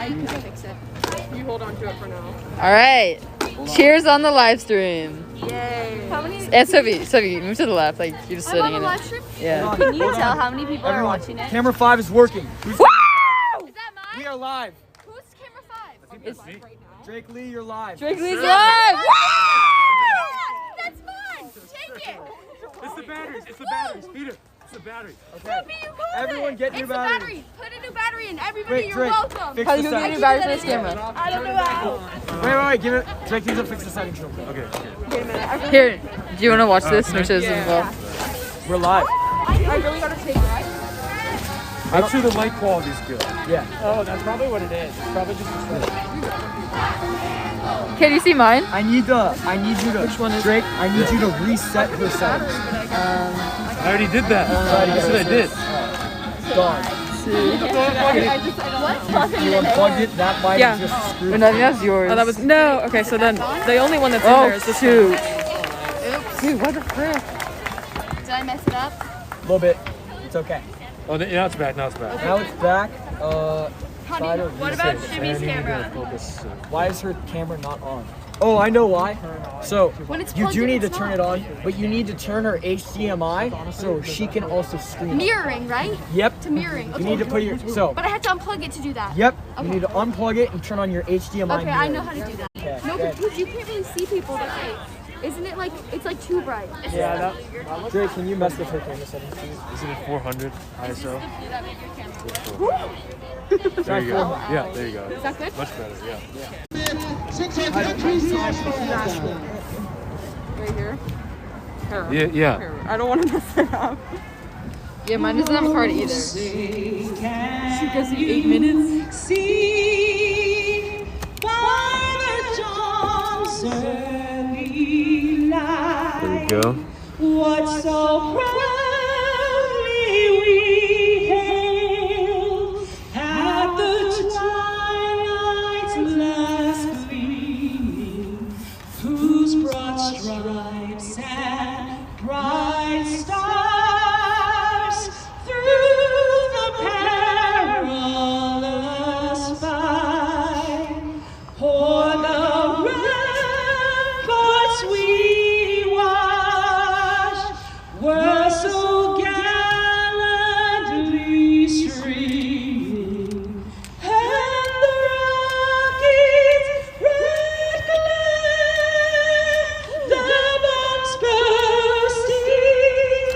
I can fix it. You hold on to it for now. All right. Cheers on the live stream. Yay. How many? And Sophie, move to the left. Like you're just I'm sitting on the in live it. stream? Yeah. Can you tell how many people are watching it? Camera 5 is working. Woo! Is that mine? We are live. Who's camera 5? It's live right now. Drake Lee, you're live. Drake Lee's live. Woo! That's mine. Take it. It's the batteries. It's the batteries. Feed it. It's the battery. Okay. Everyone get new It's the batteries. battery. Put a new battery in. Everybody, you're Drake, welcome. fix How the do you get settings. new batteries for this camera? I don't know how. Wait, give it. Drake needs to fix the settings real quick. Okay. Here, do you want to watch this? Which is involved. We're live. I really gotta take it, right? Make sure the light quality is good. Yeah. Oh, that's probably what it is. It's probably just Can you see mine? I need you to. Which one is Drake? I need you to reset her settings. I already did that. That's what I did. Done. You unplugged it. That might Yeah. have just screwed. Or no, that's yours. Oh, that was no. Okay, so then the only one that's in there is this shoot. Oops. Dude, what the frick? Did I mess it up? A little bit. It's okay. Oh, now it's back. Now it's back. Now it's back. Try to What reset. about Jimmy's camera? Focus. Why is her camera not on? Oh, I know why. So When it's you plugged do in, need to it's turn not. it on, but you need to turn her HDMI so she can also stream. Mirroring, right? Yep. To mirroring. You Okay. need to put your But I have to unplug it to do that. Yep. Okay. You need to unplug it and turn on your HDMI. Okay, I know how to do that. Okay, No, good. because you can't really see people that way. Isn't it like, it's like too bright? Yeah. Drake, can you mess with her camera settings, please? Isn't it 400 ISO? Try There you go. 400. Yeah, there you go. Is that good? Much better. Yeah. Right here. Yeah. Yeah. I don't want to mess it up. Yeah, mine doesn't have a card either. She goes 8 minutes. See by the dawn's early light, There you go. what so proudly we hailed at the twilight's last gleaming, whose broad stripes and bright stars through the perilous fight o'er the ramparts we watched were so gallantly streaming, and the rocket's red glare, the bombs bursting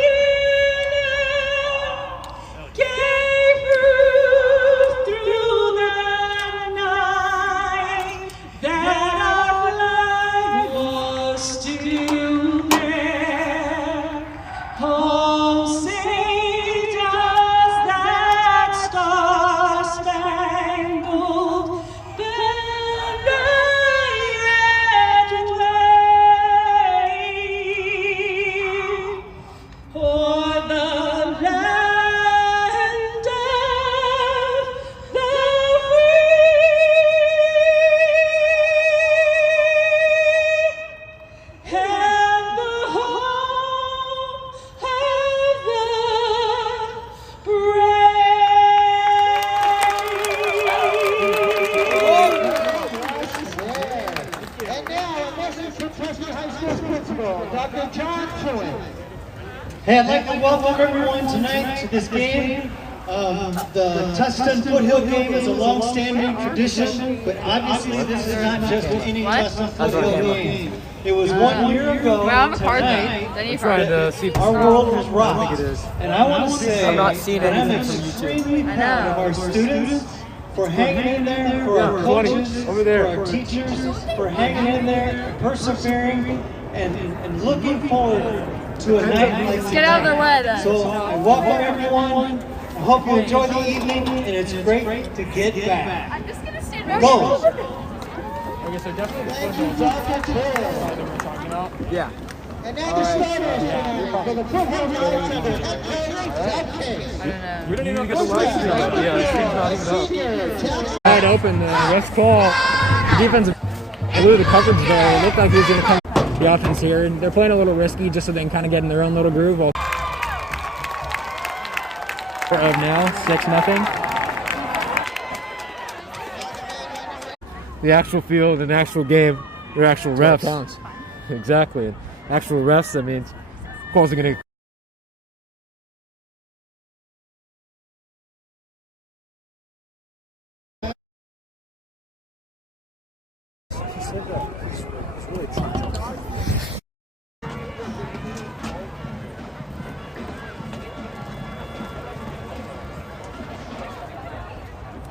in air, gave proof through the night that our flag was still there. Oh, say does that star-spangled banner yet wave o'er the land of the free and the home of the brave. And now a message from Tustin High School's principal, Dr. John Troy. Hey, I'd like to welcome everyone tonight to this game. The Tustin Foothill game is a long-standing tradition, but obviously this is not just any Tustin Foothill game. It was 1 year ago Well, I have a card tonight, mate. Then you Trying try to see if our world was I rocked. think it is. And I want to say I'm not seeing that I'm anything from YouTube. extremely proud of our students for hanging in there, for our 20, coaches, over there. for our teachers, for hanging in there, persevering, and looking forward to a night like Get out of their way then. So I welcome everyone. I hope you enjoy the evening, and it's great to get back. I'm just gonna stand right Go! Okay, so definitely the Thank you, football Dr. Troy. that we're talking about. Yeah. And now the starters tonight for the Foothill Knights of the Cupcake. I don't know. We don't even get the live stream up. Yeah, the stream's not even up. Senior Jackson. Wide open. Let's call. The defense blew the coverage there. It looked like he was going to come the offense here. And they're playing a little risky just so they can kind of get in their own little groove. Of now, 6-0. the actual field and the actual game, they're actual refs. Counts. Exactly. Actual refs, that means calls are going to.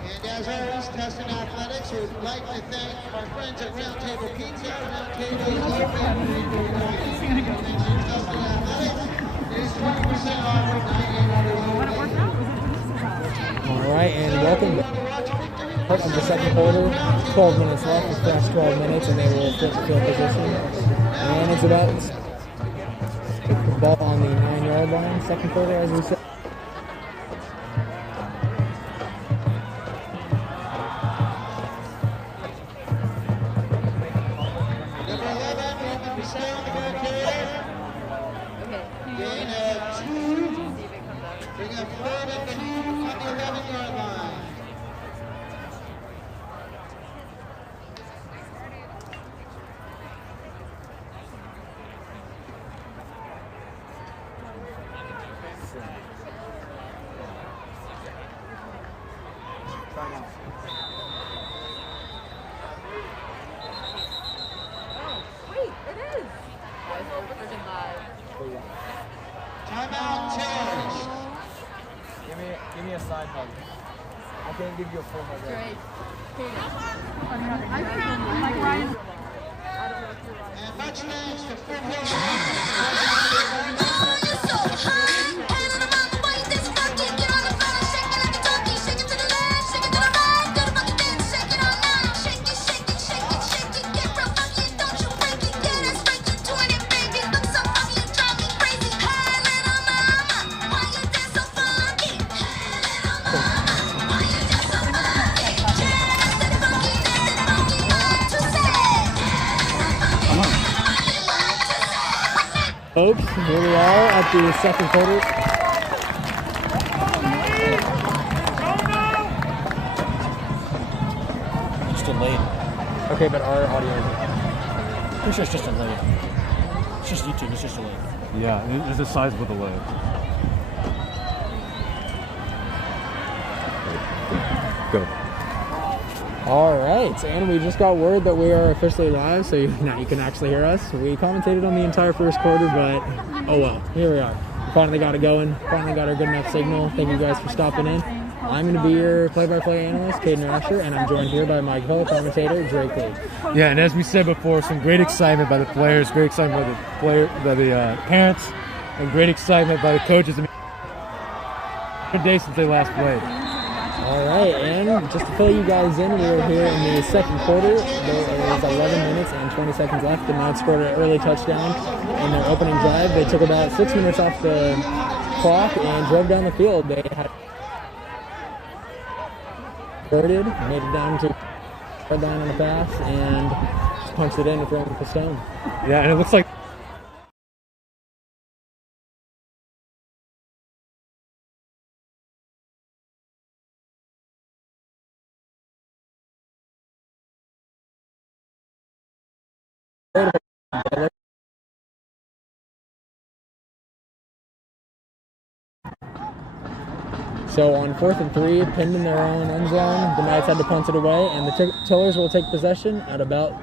And as always, Tustin Athletics would like to thank our friends at Roundtable Pizza. Roundtable is our favorite. Tustin Athletics is 20% off of 98 All right, and welcome part of the second quarter. 12 minutes left. It's past 12 minutes, and they will flip the field position. And it's about the ball on the 9-yard line. Second quarter, as we said. Number 11 will be staying on the back here. Gain of 2. Bring up 4 and 2 on the 11-yard line. Timeout, Tillers. Give me a side hug. I can't give you a full hug. Great. And much thanks to Foothill. Folks, here we are at the second quarter. It's delayed. Okay, but our audio. Pretty sure it's just delayed. It's just YouTube, it's just delayed. Yeah, there's a sizable delay. Go. All right, and we just got word that we are officially live, so now you can actually hear us. We commentated on the entire first quarter, but oh well, here we are. Finally got it going. Finally got our good enough signal. Thank you guys for stopping in. I'm going to be your play-by-play analyst, Caden Rasher, and I'm joined here by my co-commentator, Drake Lee. Yeah, and as we said before, some great excitement by the players, great excitement by the parents, and great excitement by the coaches. Good day since they last played. All right, and just to fill you guys in, we are here in the second quarter. There is 11 minutes and 20 seconds left. The Knights scored an early touchdown in their opening drive. They took about 6 minutes off the clock and drove down the field. They had converted, made it down to red line on the pass, and just punched it in and threw it with the stone. Yeah, and it looks like So on 4th and 3, pinned in their own end zone, the Knights had to punt it away, and the Tillers will take possession at about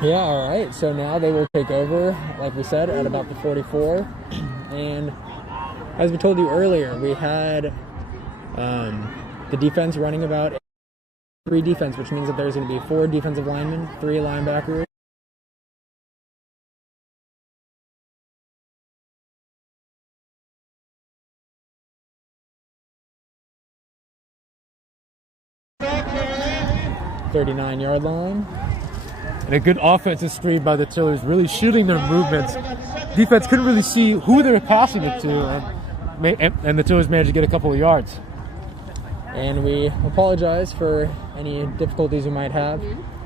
Yeah, all right. So now they will take over, like we said, at about the 44. And as we told you earlier, we had the defense running about 3 defense, which means that there's going to be 4 defensive linemen, 3 linebackers. .39-yard line. And a good offensive screen by the Tillers, really shooting their movements. Defense couldn't really see who they were passing it to, and the Tillers managed to get a couple of yards. And we apologize for any difficulties we might have.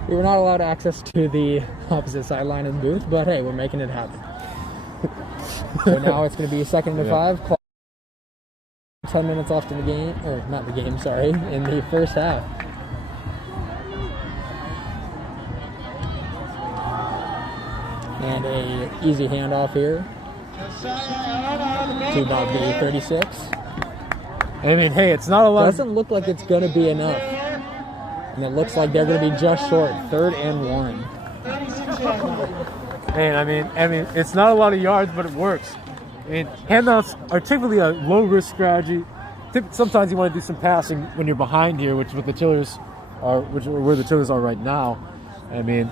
We were not allowed access to the opposite sideline of the booth, but hey, we're making it happen. So now it's going to be 2nd and 5. 10 minutes left in the game, or not the game, sorry, in the first half. And a easy handoff here to about the 36. I mean, hey, it's not a lot. Doesn't look like it's going to be enough. And it looks like they're going to be just short. 3rd and 1. And I mean, it's not a lot of yards, but it works. I mean, handouts are typically a low-risk strategy. Sometimes you want to do some passing when you're behind here, which is what the Chillers are, where the Chillers are right now. I mean,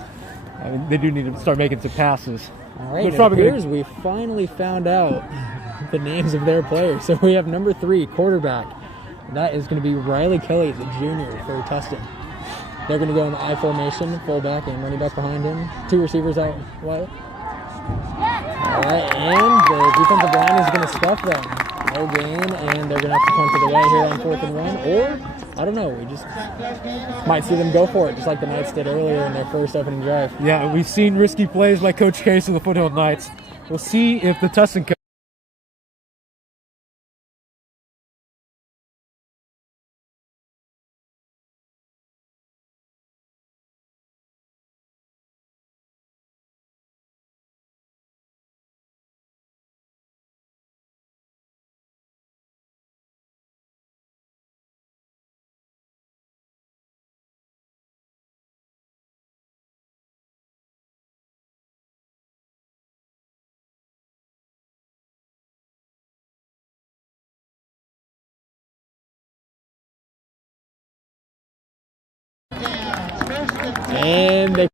they do need to start making some passes. All right, it appears we finally found out the names of their players. So we have number 3, quarterback. That is going to be Riley Kelly, the junior for Tustin. They're going to go in the I formation, fullback and running back behind him. 2 receivers out wide. All right, and the defensive line is going to stuff them. No gain, and they're going to have to punt it away here on 4th and 1. Or, I don't know, we just might see them go for it, just like the Knights did earlier in their first opening drive. Yeah, we've seen risky plays by Coach Case of the Foothill Knights. We'll see if the Tustin And they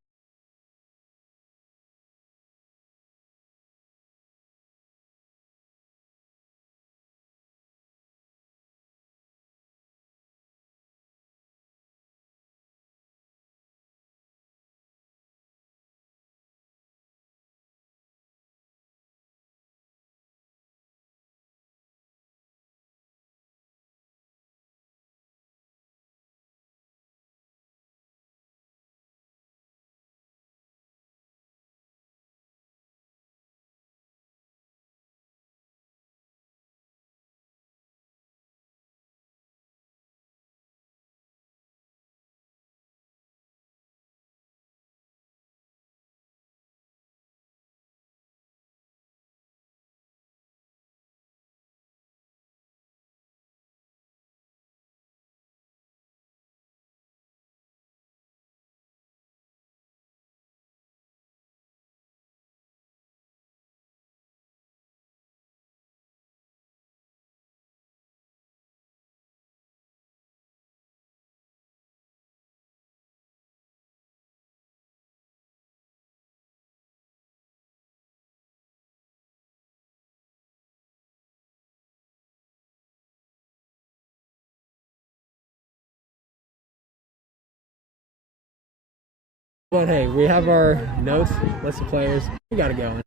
But hey, we have our notes, list of players. We got to go.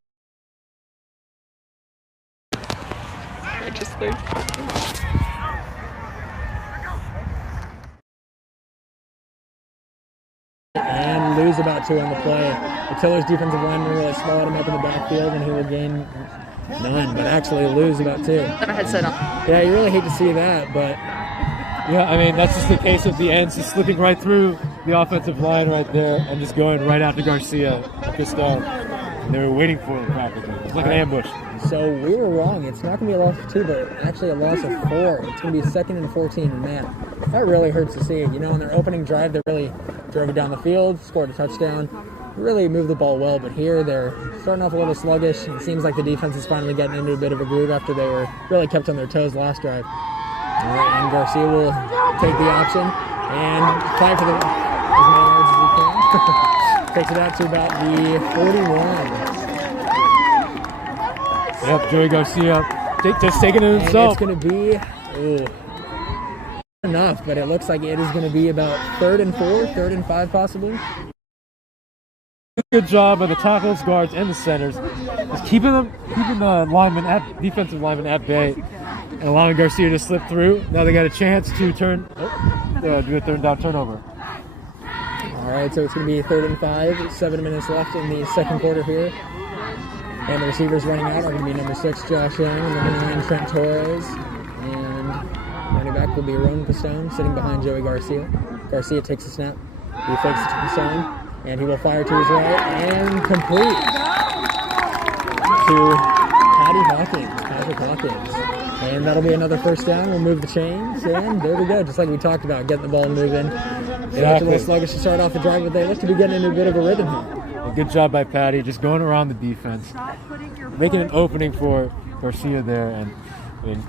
And lose about 2 on the play. The Tillers defensive lineman really swallowed him up in the backfield, and he will gain none, but actually lose about 2. Got my headset on. Yeah, you really hate to see that, but Yeah, I mean, that's just the case of the ends just slipping right through the offensive line right there and just going right after Garcia. They were waiting for it practically. It's like an ambush. So we were wrong. It's not going to be a loss of 2, but actually a loss of 4. It's going to be 2nd and 14, and man, that really hurts to see. You know, in their opening drive, they really drove it down the field, scored a touchdown, really moved the ball well, but here they're starting off a little sluggish. It seems like the defense is finally getting into a bit of a groove after they were really kept on their toes last drive. All right, and Garcia will take the option and try for as many yards as he can. Takes it out to about the 41. Yep, Joey Garcia just taking it himself. And it's going to be enough, but it looks like it is going to be about 3rd and 4, 3rd and 5 possibly. Good job by the tackles, guards, and the centers. Just keeping the defensive linemen at bay. and allowing Garcia to slip through. Now they got a chance to do a third down turnover. All right, so it's going to be 3rd and 5, 7 minutes left in the second quarter here. And the receivers running out are going to be number 6, Josh Young, and number 9, Trent Torres. And running back will be Ron Pistone, sitting behind Joey Garcia. Garcia takes a snap. He fakes it to Pistone, and he will fire to his right and complete to Patrick Hawkins. And that'll be another first down. We'll move the chains, and there we go. Just like we talked about, getting the ball moving. They looked a little sluggish to start off the drive, but they look to be getting into a bit of a rhythm here. Good job by Patty, just going around the defense, making an opening for Garcia there, and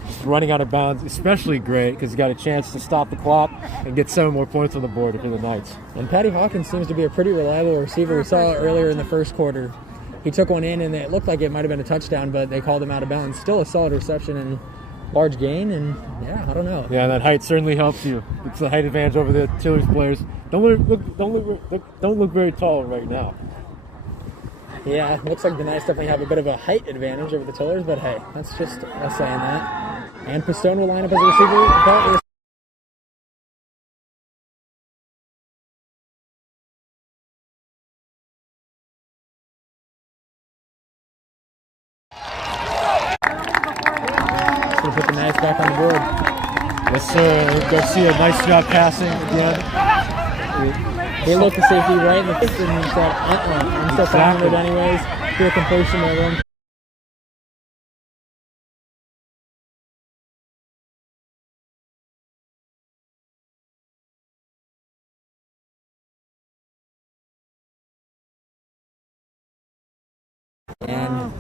just running out of bounds, especially great because he got a chance to stop the clock and get 7 more points on the board for the Knights. And Patty Hawkins seems to be a pretty reliable receiver. We saw earlier in the first quarter. He took one in, and it looked like it might have been a touchdown, but they called him out of bounds. Still a solid reception and large gain, and yeah, I don't know. Yeah, that height certainly helps you. It's a height advantage over the Tillers players. Don't look very tall right now. Yeah, looks like the Knights definitely have a bit of a height advantage over the Tillers, but hey, that's just us saying that. And Pistone will line up as a receiver. Put the Knights back on the board. Yes, sir. Garcia, nice job passing again. They looked the safety right in the face and said, I'm still finding it anyways. Do a completion there. And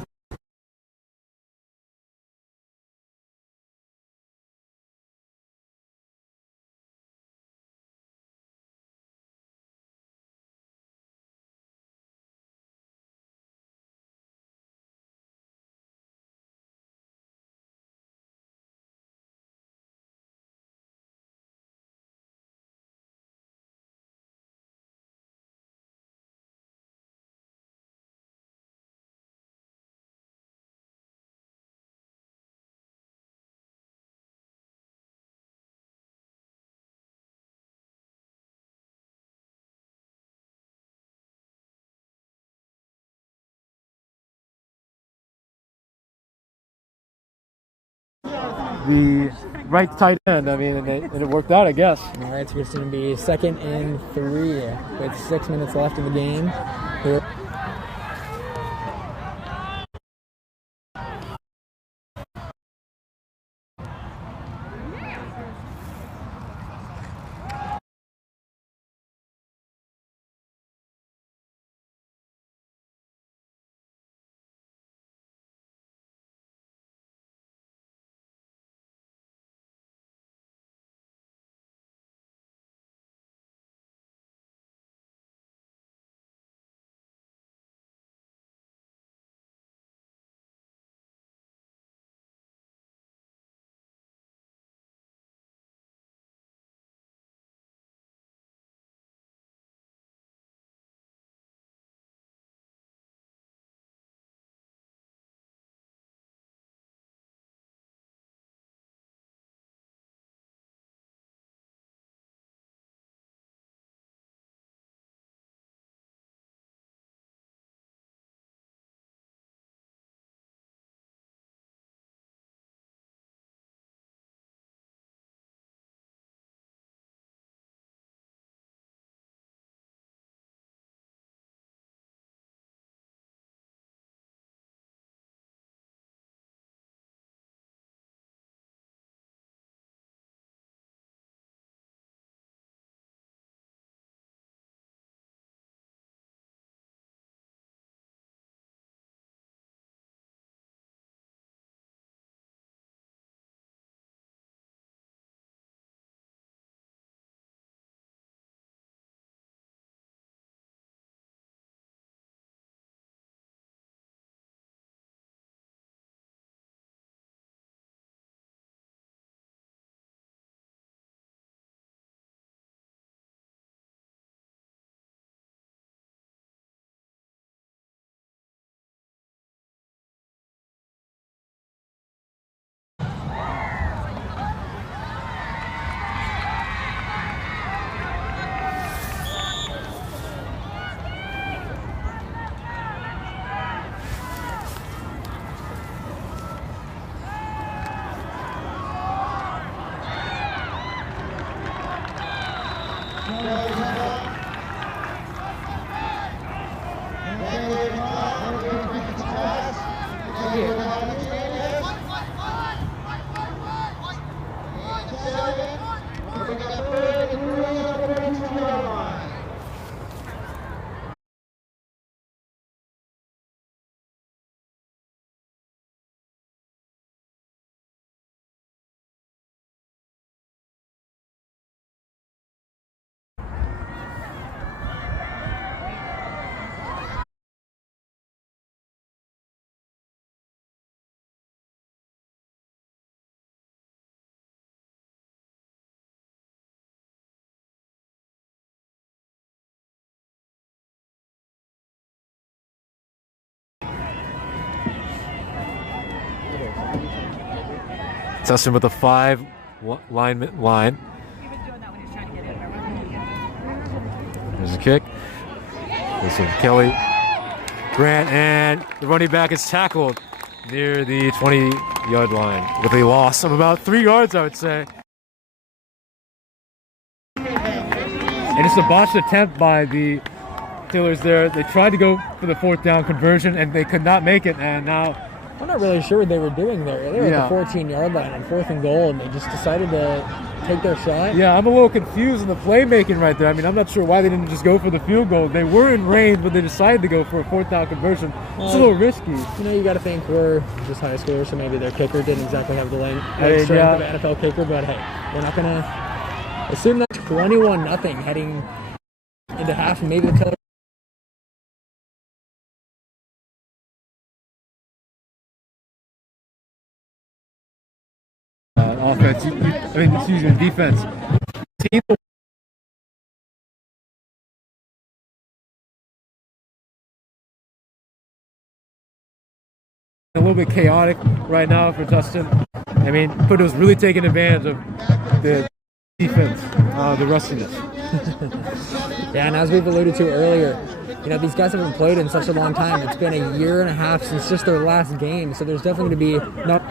the right tight end, and it worked out, I guess. all right, so it's going to be 2nd and 3 with 6 minutes left in the game. Here. Tustin with a 5 line. There's a kick. This is Kelly. Grant, and the running back is tackled near the 20-yard line with a loss of about 3 yards, I would say. And it's a botched attempt by the Steelers there. They tried to go for the 4th down conversion, and they could not make it, and now I'm not really sure what they were doing there. They were at the 14-yard line on 4th and goal, and they just decided to take their shot. Yeah, I'm a little confused in the playmaking right there. I mean, I'm not sure why they didn't just go for the field goal. They were in range, but they decided to go for a 4th down conversion. It's a little risky. You know, you got to think we're just high schoolers, so maybe their kicker didn't exactly have the strength of an NFL kicker, but hey, we're not going to assume that 21-0 heading into half, and maybe the Tellers. Offense, excuse me, defense. Team a little bit chaotic right now for Tustin. I mean, Foothill really taking advantage of the defense, the rustiness. Yeah, and as we've alluded to earlier, you know, these guys haven't played in such a long time. It's been a year and a half since just their last game, so there's definitely going to be not.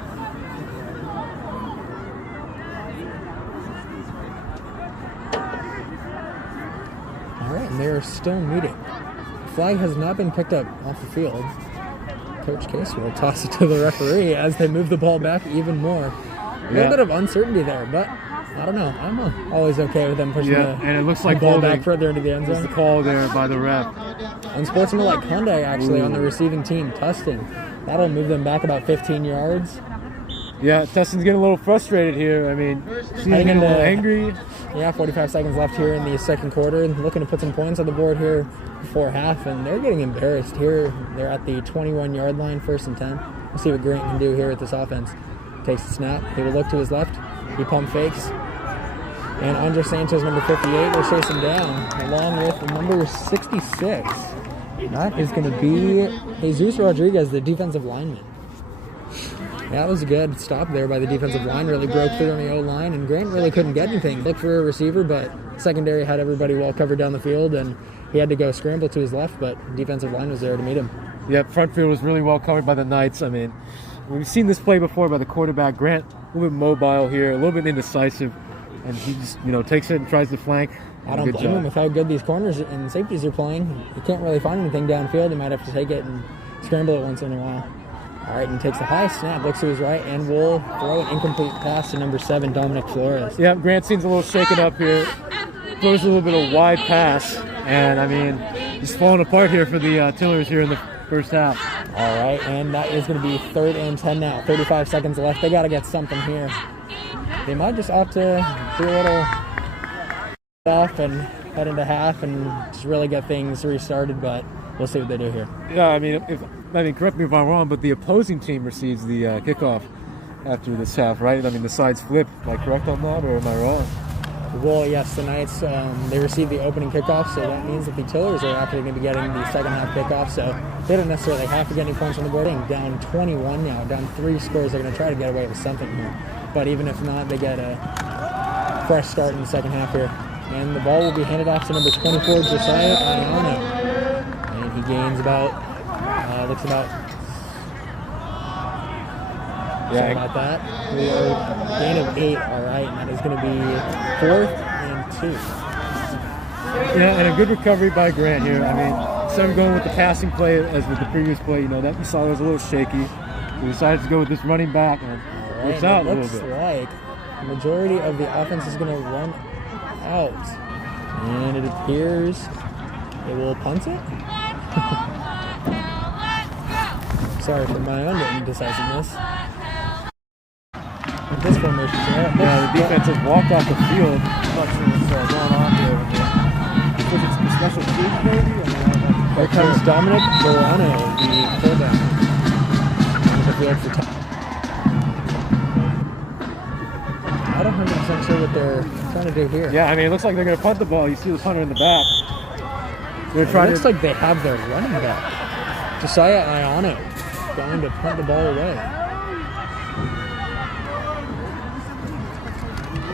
And they are still meeting. Flag has not been picked up off the field. Coach Case will toss it to the referee as they move the ball back even more. A little bit of uncertainty there, but I don't know. I'm always okay with them pushing and it looks like the ball back further into the end zone. The call there by the ref. Unsportsmanlike conduct actually on the receiving team, Tustin. That'll move them back about 15 yards. Yeah, Tustin's getting a little frustrated here. I mean, she's getting a little angry. Yeah, 45 seconds left here in the second quarter. Looking to put some points on the board here before half, and they're getting embarrassed here. They're at the 21-yard line, 1st and 10. We'll see what Grant can do here with this offense. Takes the snap. He will look to his left. He pump fakes. And Andre Sanchez, number 58, will chase him down, along with number 66. That is going to be Jesus Rodriguez, the defensive lineman. That was a good stop there by the defensive line. Really broke through on the O-line, and Grant really couldn't get anything. Looked for a receiver, but secondary had everybody well covered down the field, and he had to go scramble to his left, but defensive line was there to meet him. Yeah, front field was really well covered by the Knights. I mean, we've seen this play before by the quarterback. Grant, a little bit mobile here, a little bit indecisive, and he just, takes it and tries to flank. I don't blame him with how good these corners and safeties are playing. You can't really find anything downfield. He might have to take it and scramble it once in a while. All right, and takes the high snap, looks to his right, and will throw an incomplete pass to number 7, Dominic Flores. Yeah, Grant seems a little shaken up here. Throws a little bit of wide pass, and I mean, just falling apart here for the Tillers here in the first half. All right, and that is going to be 3rd and 10 now. 35 seconds left. They got to get something here. They might just opt to do a little off and head into half and just really get things restarted, but we'll see what they do here. Yeah, I mean, correct me if I'm wrong, but the opposing team receives the kickoff after this half, right? I mean, the sides flip. Am I correct on that, or am I wrong? Well, yes, the Knights, they receive the opening kickoff, so that means that the Tillers are actually going to be getting the second half kickoff, so they don't necessarily have to get any points on the board. Down 21 now, down 3 scores. They're going to try to get away with something here. But even if not, they get a fresh start in the second half here. And the ball will be handed off to number 24, Josiah Ayano. And he gains about, looks about, sorry about that. We are gain of 8, all right, and that is going to be 4th and 2. Yeah, and a good recovery by Grant here. I mean, instead of going with the passing play as with the previous play, you know, that you saw was a little shaky. We decided to go with this running back, and it works out a little bit. Looks like the majority of the offense is going to run out. And it appears they will punt it. Sorry for my own indecisiveness. This formation, yeah, the defense has walked off the field. I'm not sure what's going on here. Is it some special teams, maybe? Here comes Dominic Verano, the fullback. On the field for not 100% sure what they're trying to do here. Yeah, I mean, it looks like they're going to punt the ball. You see the punter in the back. They're trying. It looks like they have their running back, Josiah Iano, going to punt the ball away.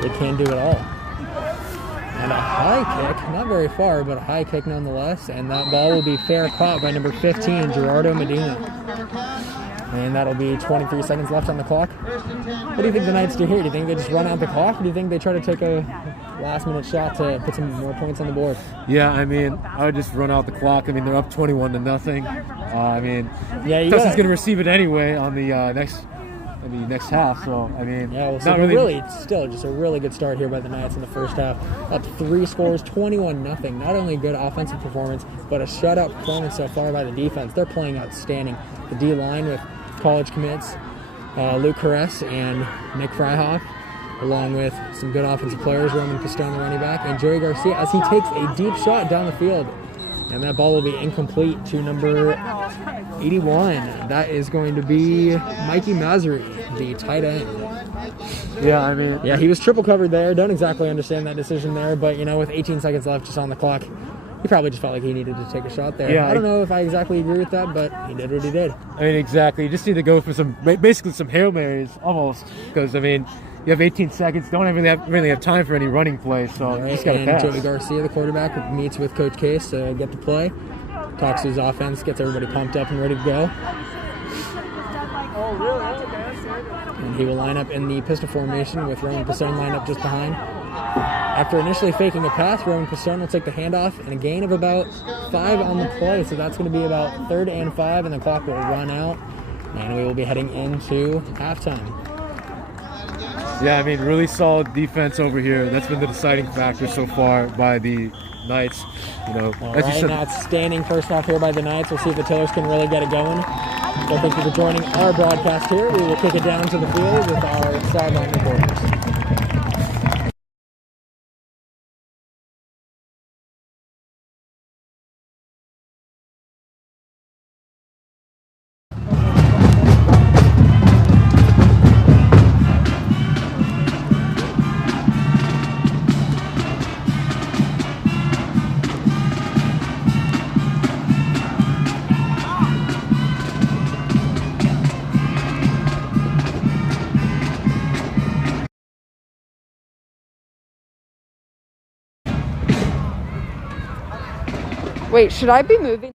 They can do it all. And a high kick, not very far, but a high kick nonetheless. And that ball will be fair caught by number 15, Gerardo Medina. And that'll be 23 seconds left on the clock. What do you think the Knights do here? Do you think they just run out the clock? Or do you think they try to take a last-minute shot to put some more points on the board? Yeah, I mean, I would just run out the clock. I mean, they're up 21-0. I mean, yeah, Tustin's going to receive it anyway on the next half. So I mean, yeah, well, so not really, still just a really good start here by the Knights in the first half. Up 3 scores, 21-0. Not only good offensive performance, but a shutout performance so far by the defense. They're playing outstanding. The D line with college commits Luke Caress and Nick Fryhoff, along with some good offensive players, Roman Pistone, the running back, and Jerry Garcia as he takes a deep shot down the field. And that ball will be incomplete to number 81. That is going to be Mikey Mazuri, the tight end. Yeah, I mean... Yeah, he was triple covered there. Don't exactly understand that decision there, but, you know, with 18 seconds left just on the clock, he probably just felt like he needed to take a shot there. Yeah, I don't know if I exactly agree with that, but he did what he did. I mean, exactly. You just need to go for basically some Hail Marys, almost, because, I mean... You have 18 seconds. Don't really have time for any running play, so you just got to pass. Joey Garcia, the quarterback, meets with Coach Case to get to play. Talks to his offense, gets everybody pumped up and ready to go. And he will line up in the pistol formation with Roman Pistone lined up just behind. After initially faking a pass, Roman Pistone will take the handoff and a gain of about 5 on the play. So that's going to be about 3rd and 5, and the clock will run out. And we will be heading into halftime. Yeah, I mean, really solid defense over here. That's been the deciding factor so far by the Knights. You know, as you said, outstanding first half here by the Knights. We'll see if the Tillers can really get it going. So thank you for joining our broadcast here. We will kick it down to the field with our sideline reporters. Wait, should I be moving?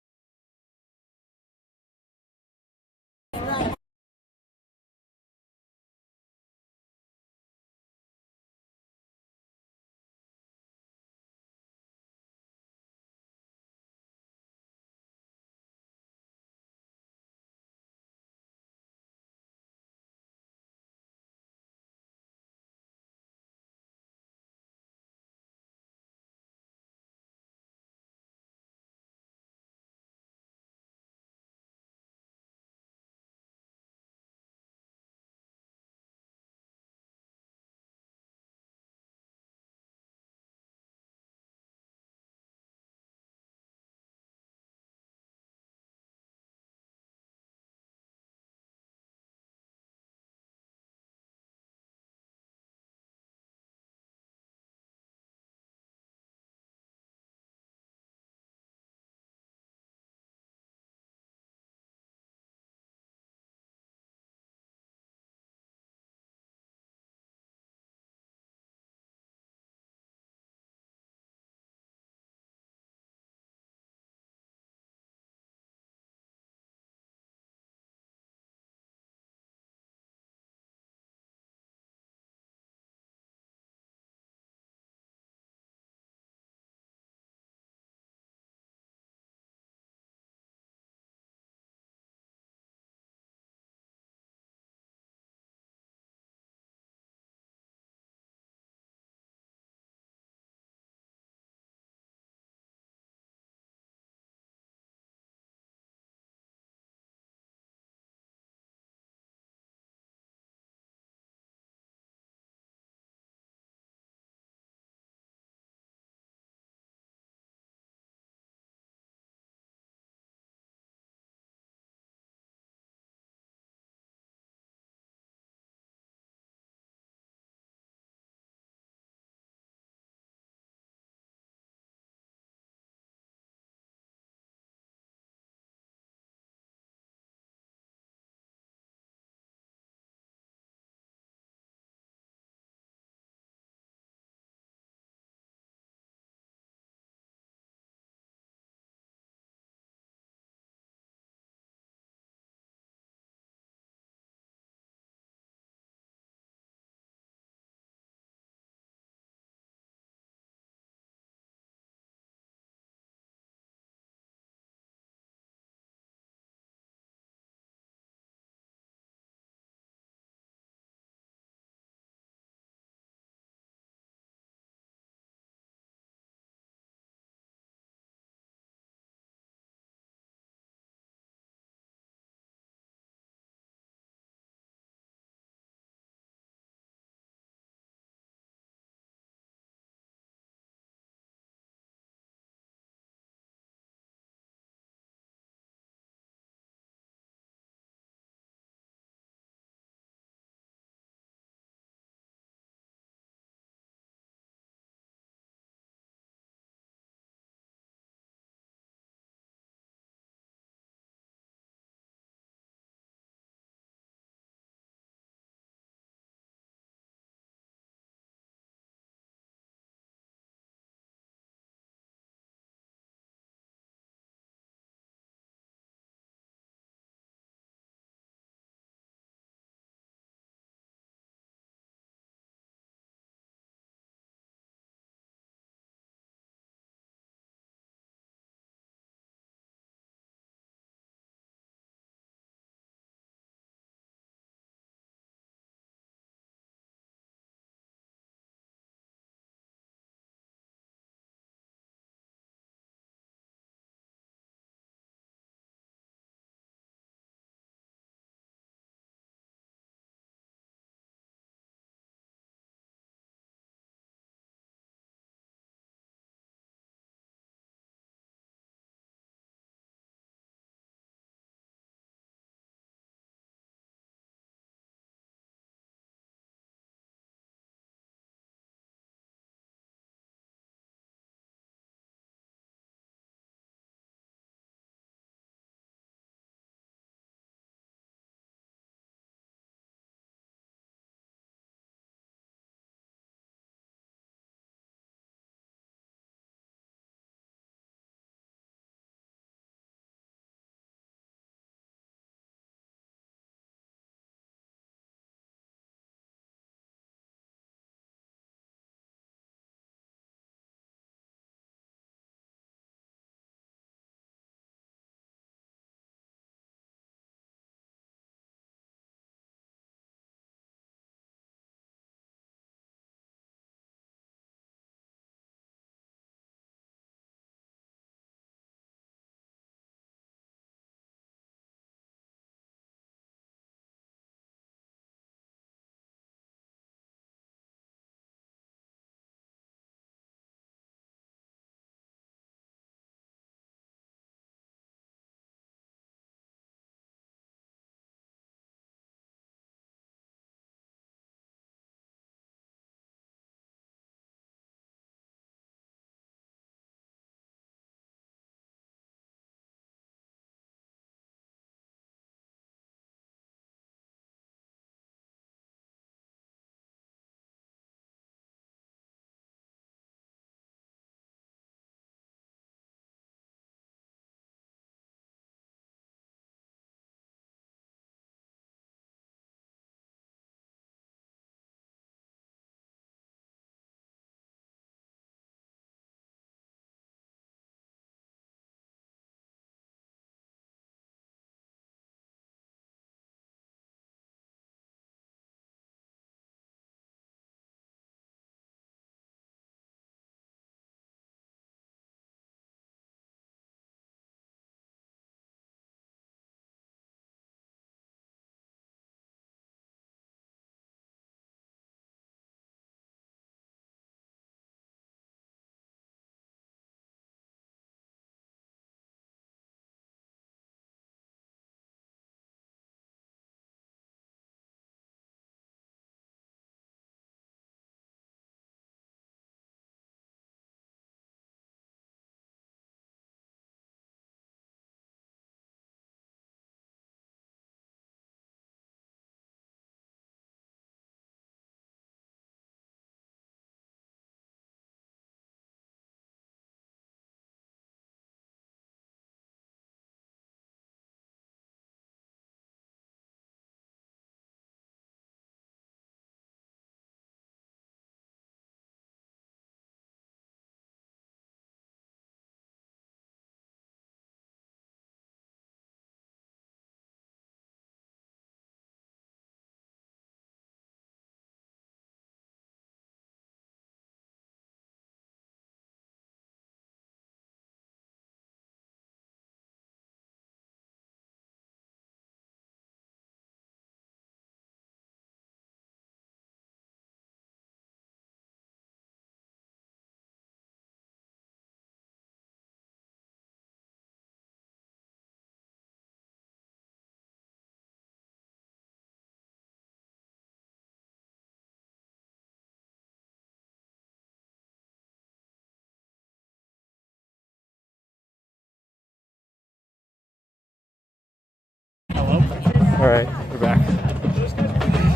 All right, we're back.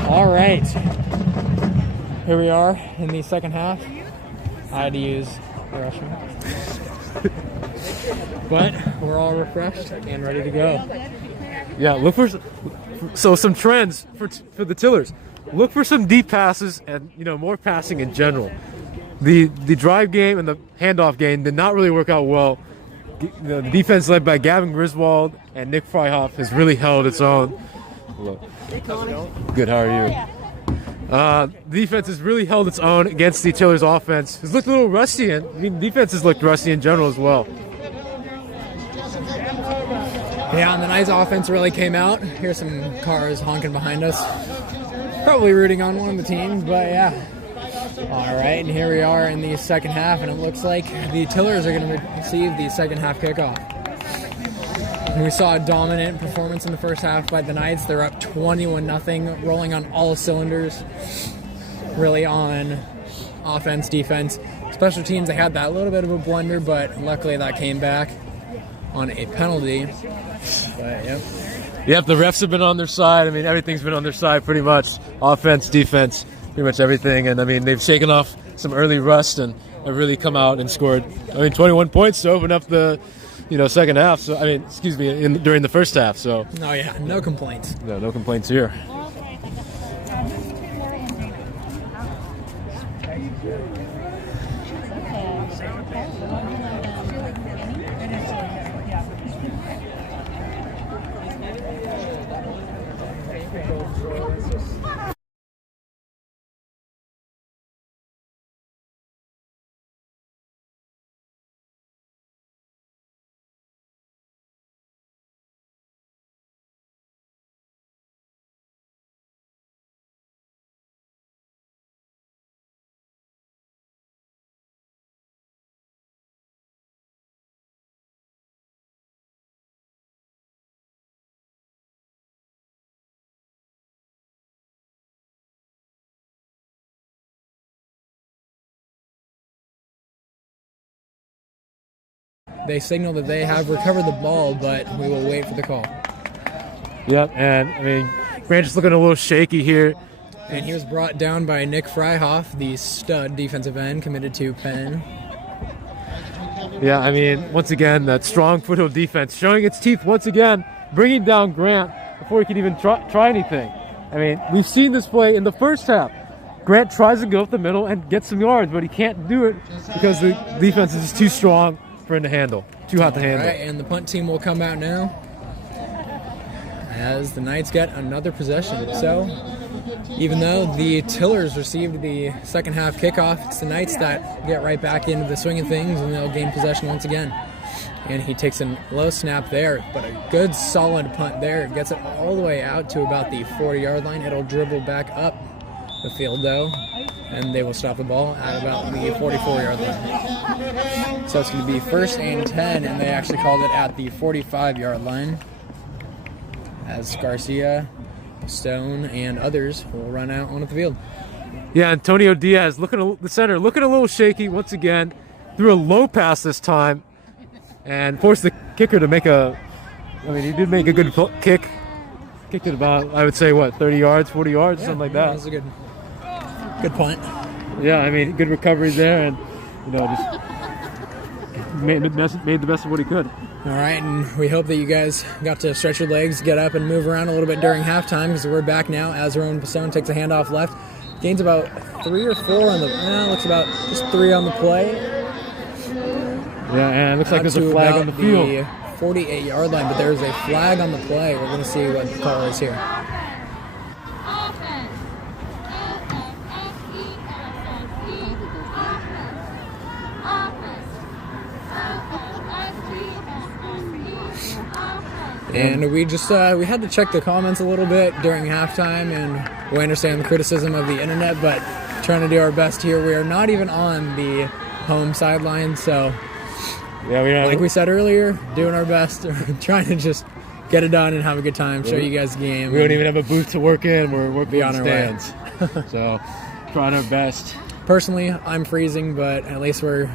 All right. Here we are in the second half. I had to use the restroom. But we're all refreshed and ready to go. Yeah, look for some trends for the Tillers. Look for some deep passes and more passing in general. The drive game and the handoff game did not really work out well. The defense led by Gavin Griswold and Nick Freihoff has really held its own. Good, how are you? The defense has really held its own against the Tillers offense. It's looked a little rusty, and defense has looked rusty in general as well. Yeah, and the Knights offense really came out. Here's some cars honking behind us. Probably rooting on one of the teams, but yeah. All right, and here we are in the second half, and it looks like the Tillers are going to receive the second half kickoff. And we saw a dominant performance in the first half by the Knights. They're up 21-0, rolling on all cylinders, really on offense, defense. Special teams, they had that little bit of a blunder, but luckily that came back on a penalty. But, Yep, the refs have been on their side. I mean, everything's been on their side pretty much. Offense, defense, pretty much everything. And, I mean, they've shaken off some early rust and have really come out and scored, 21 points to open up the, second half. So, during the first half. So. Oh, yeah, no complaints. Yeah, no complaints here. They signal that they have recovered the ball, but we will wait for the call. Yep, and Grant just looking a little shaky here. And he was brought down by Nick Freihoff, the stud defensive end committed to Penn. Yeah, once again, that strong Foothill defense showing its teeth once again, bringing down Grant before he could even try anything. We've seen this play in the first half. Grant tries to go up the middle and get some yards, but he can't do it because the defense is just too strong for him to handle. Too hot to handle. All right, and the punt team will come out now as the Knights get another possession. So, even though the Tillers received the second half kickoff, it's the Knights that get right back into the swing of things, and they'll gain possession once again. And he takes a low snap there, but a good solid punt there. Gets it all the way out to about the 40-yard line. It'll dribble back up the field, though, and they will stop the ball at about the 44-yard line. So it's going to be 1st and 10, and they actually called it at the 45-yard line as Garcia, Stone, and others will run out onto the field. Yeah, Antonio Diaz, the center, looking a little shaky once again. Threw a low pass this time and forced the kicker to make he did make a good kick. Kicked it about, I would say, 30 yards, 40 yards, something like that. That was a good punt. Yeah, good recovery there, and just made the best of what he could. All right, and we hope that you guys got to stretch your legs, get up, and move around a little bit during halftime because we're back now. Azarone Pasone takes a handoff left, gains about 3 or 4 on the. Looks about just 3 on the play. Yeah, and it looks like there's a flag on the field. The 48-yard line, but there's a flag on the play. We're going to see what the call is here. And we just we had to check the comments a little bit during halftime, and we understand the criticism of the internet, but trying to do our best here. We are not even on the home sideline, so yeah, like we said earlier, doing our best, trying to just get it done and have a good time, show you guys the game. We don't even have a booth to work in. We're working on in our stands. So, trying our best. Personally, I'm freezing, but at least we're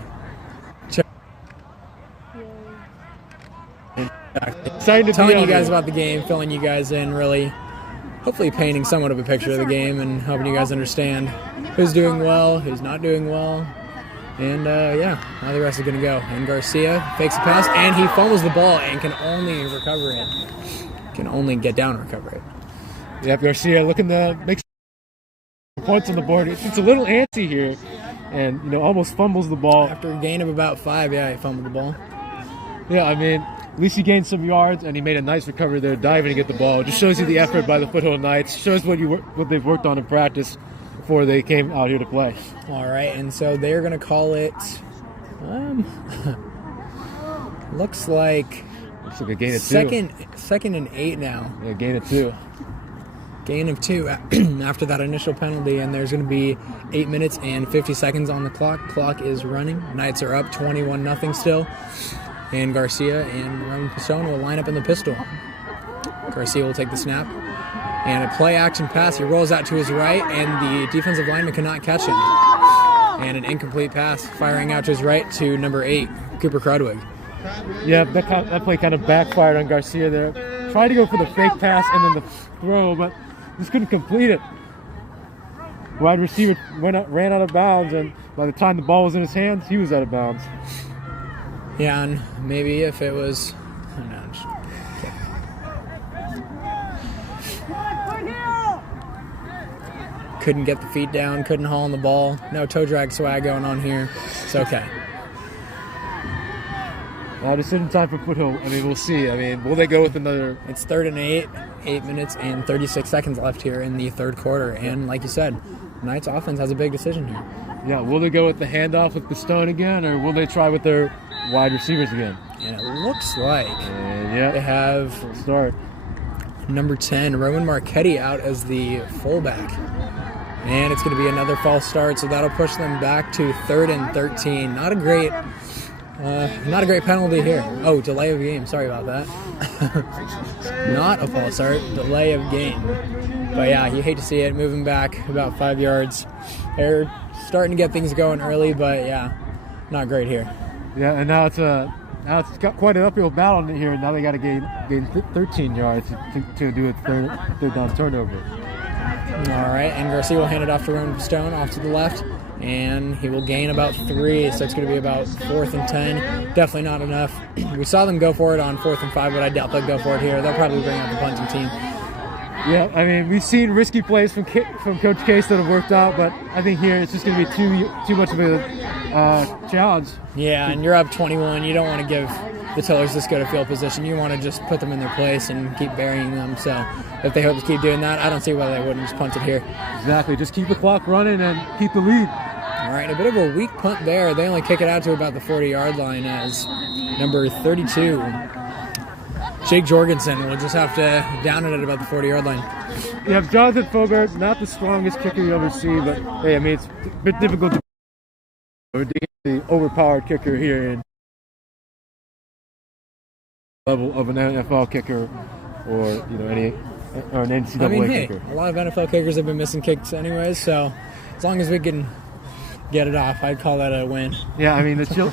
excited to telling be you guys here. about the game, filling you guys in, really hopefully painting somewhat of a picture of the game and helping you guys understand who's doing well, who's not doing well. And yeah, how the rest is going to go. And Garcia fakes a pass, and he fumbles the ball and can only recover it. Can only get down and recover it. Yep, Garcia looking to make some points on the board. It's a little antsy here, and almost fumbles the ball. After a gain of about 5, yeah, he fumbled the ball. Yeah, I mean, at least he gained some yards, and he made a nice recovery there, diving to get the ball. It just shows you the effort by the Foothill Knights. Shows what they've worked on in practice before they came out here to play. All right, and so they're going to call it. Looks like a gain of 2. Second and 8 now. Yeah, gain of 2. Gain of 2 after that initial penalty, and there's going to be 8 minutes and 50 seconds on the clock. Clock is running. Knights are up 21-0 still. And Garcia and Roman Pistone will line up in the pistol. Garcia will take the snap. And a play-action pass. He rolls out to his right, and the defensive lineman cannot catch him. And an incomplete pass, firing out to his right to number 8, Cooper Crudwig. Yeah, that play kind of backfired on Garcia there. Tried to go for the fake pass and then the throw, but just couldn't complete it. Wide receiver ran out of bounds, and by the time the ball was in his hands, he was out of bounds. Yeah, and maybe if it was... Couldn't get the feet down, couldn't haul on the ball. No toe drag swag going on here. It's okay. Decision time for Foothill. I mean, we'll see. I mean, will they go with another... It's 3rd and 8. 8 minutes and 36 seconds left here in the third quarter. And like you said, Knights offense has a big decision here. Yeah, will they go with the handoff with Pistone again, or will they try with their wide receivers again? And it looks like they have start number 10, Roman Marchetti, out as the fullback. And it's going to be another false start, so that'll push them back to 3rd and 13. Not a great penalty here. Oh, delay of game. Sorry about that. Not a false start, delay of game. But yeah, you hate to see it. Moving back about 5 yards. They're starting to get things going early, but yeah, not great here. Yeah, and now it's got quite an uphill battle in here. Now they got to gain 13 yards to do a third down turnover. All right, and Garcia will hand it off to Roman Stone, off to the left, and he will gain about 3, so it's going to be about 4th and 10. Definitely not enough. We saw them go for it on 4th and 5, but I doubt they'll go for it here. They'll probably bring out the punting team. Yeah, I mean, we've seen risky plays from Coach Case that have worked out, but I think here it's just going to be too much of a challenge. Yeah, and you're up 21. You don't want to give the Tillers this good a field position. You want to just put them in their place and keep burying them. So if they hope to keep doing that, I don't see why they wouldn't just punt it here. Exactly. Just keep the clock running and keep the lead. All right, a bit of a weak punt there. They only kick it out to about the 40-yard line as number 32, Jake Jorgensen, will just have to down it at about the 40-yard line. You have Jonathan Fogart, not the strongest kicker you ever see, but hey, I mean, it's a bit difficult to the overpowered kicker here in level of an NFL kicker or an NCAA kicker. A lot of NFL kickers have been missing kicks anyways, so as long as we can get it off, I'd call that a win. Yeah, I mean, the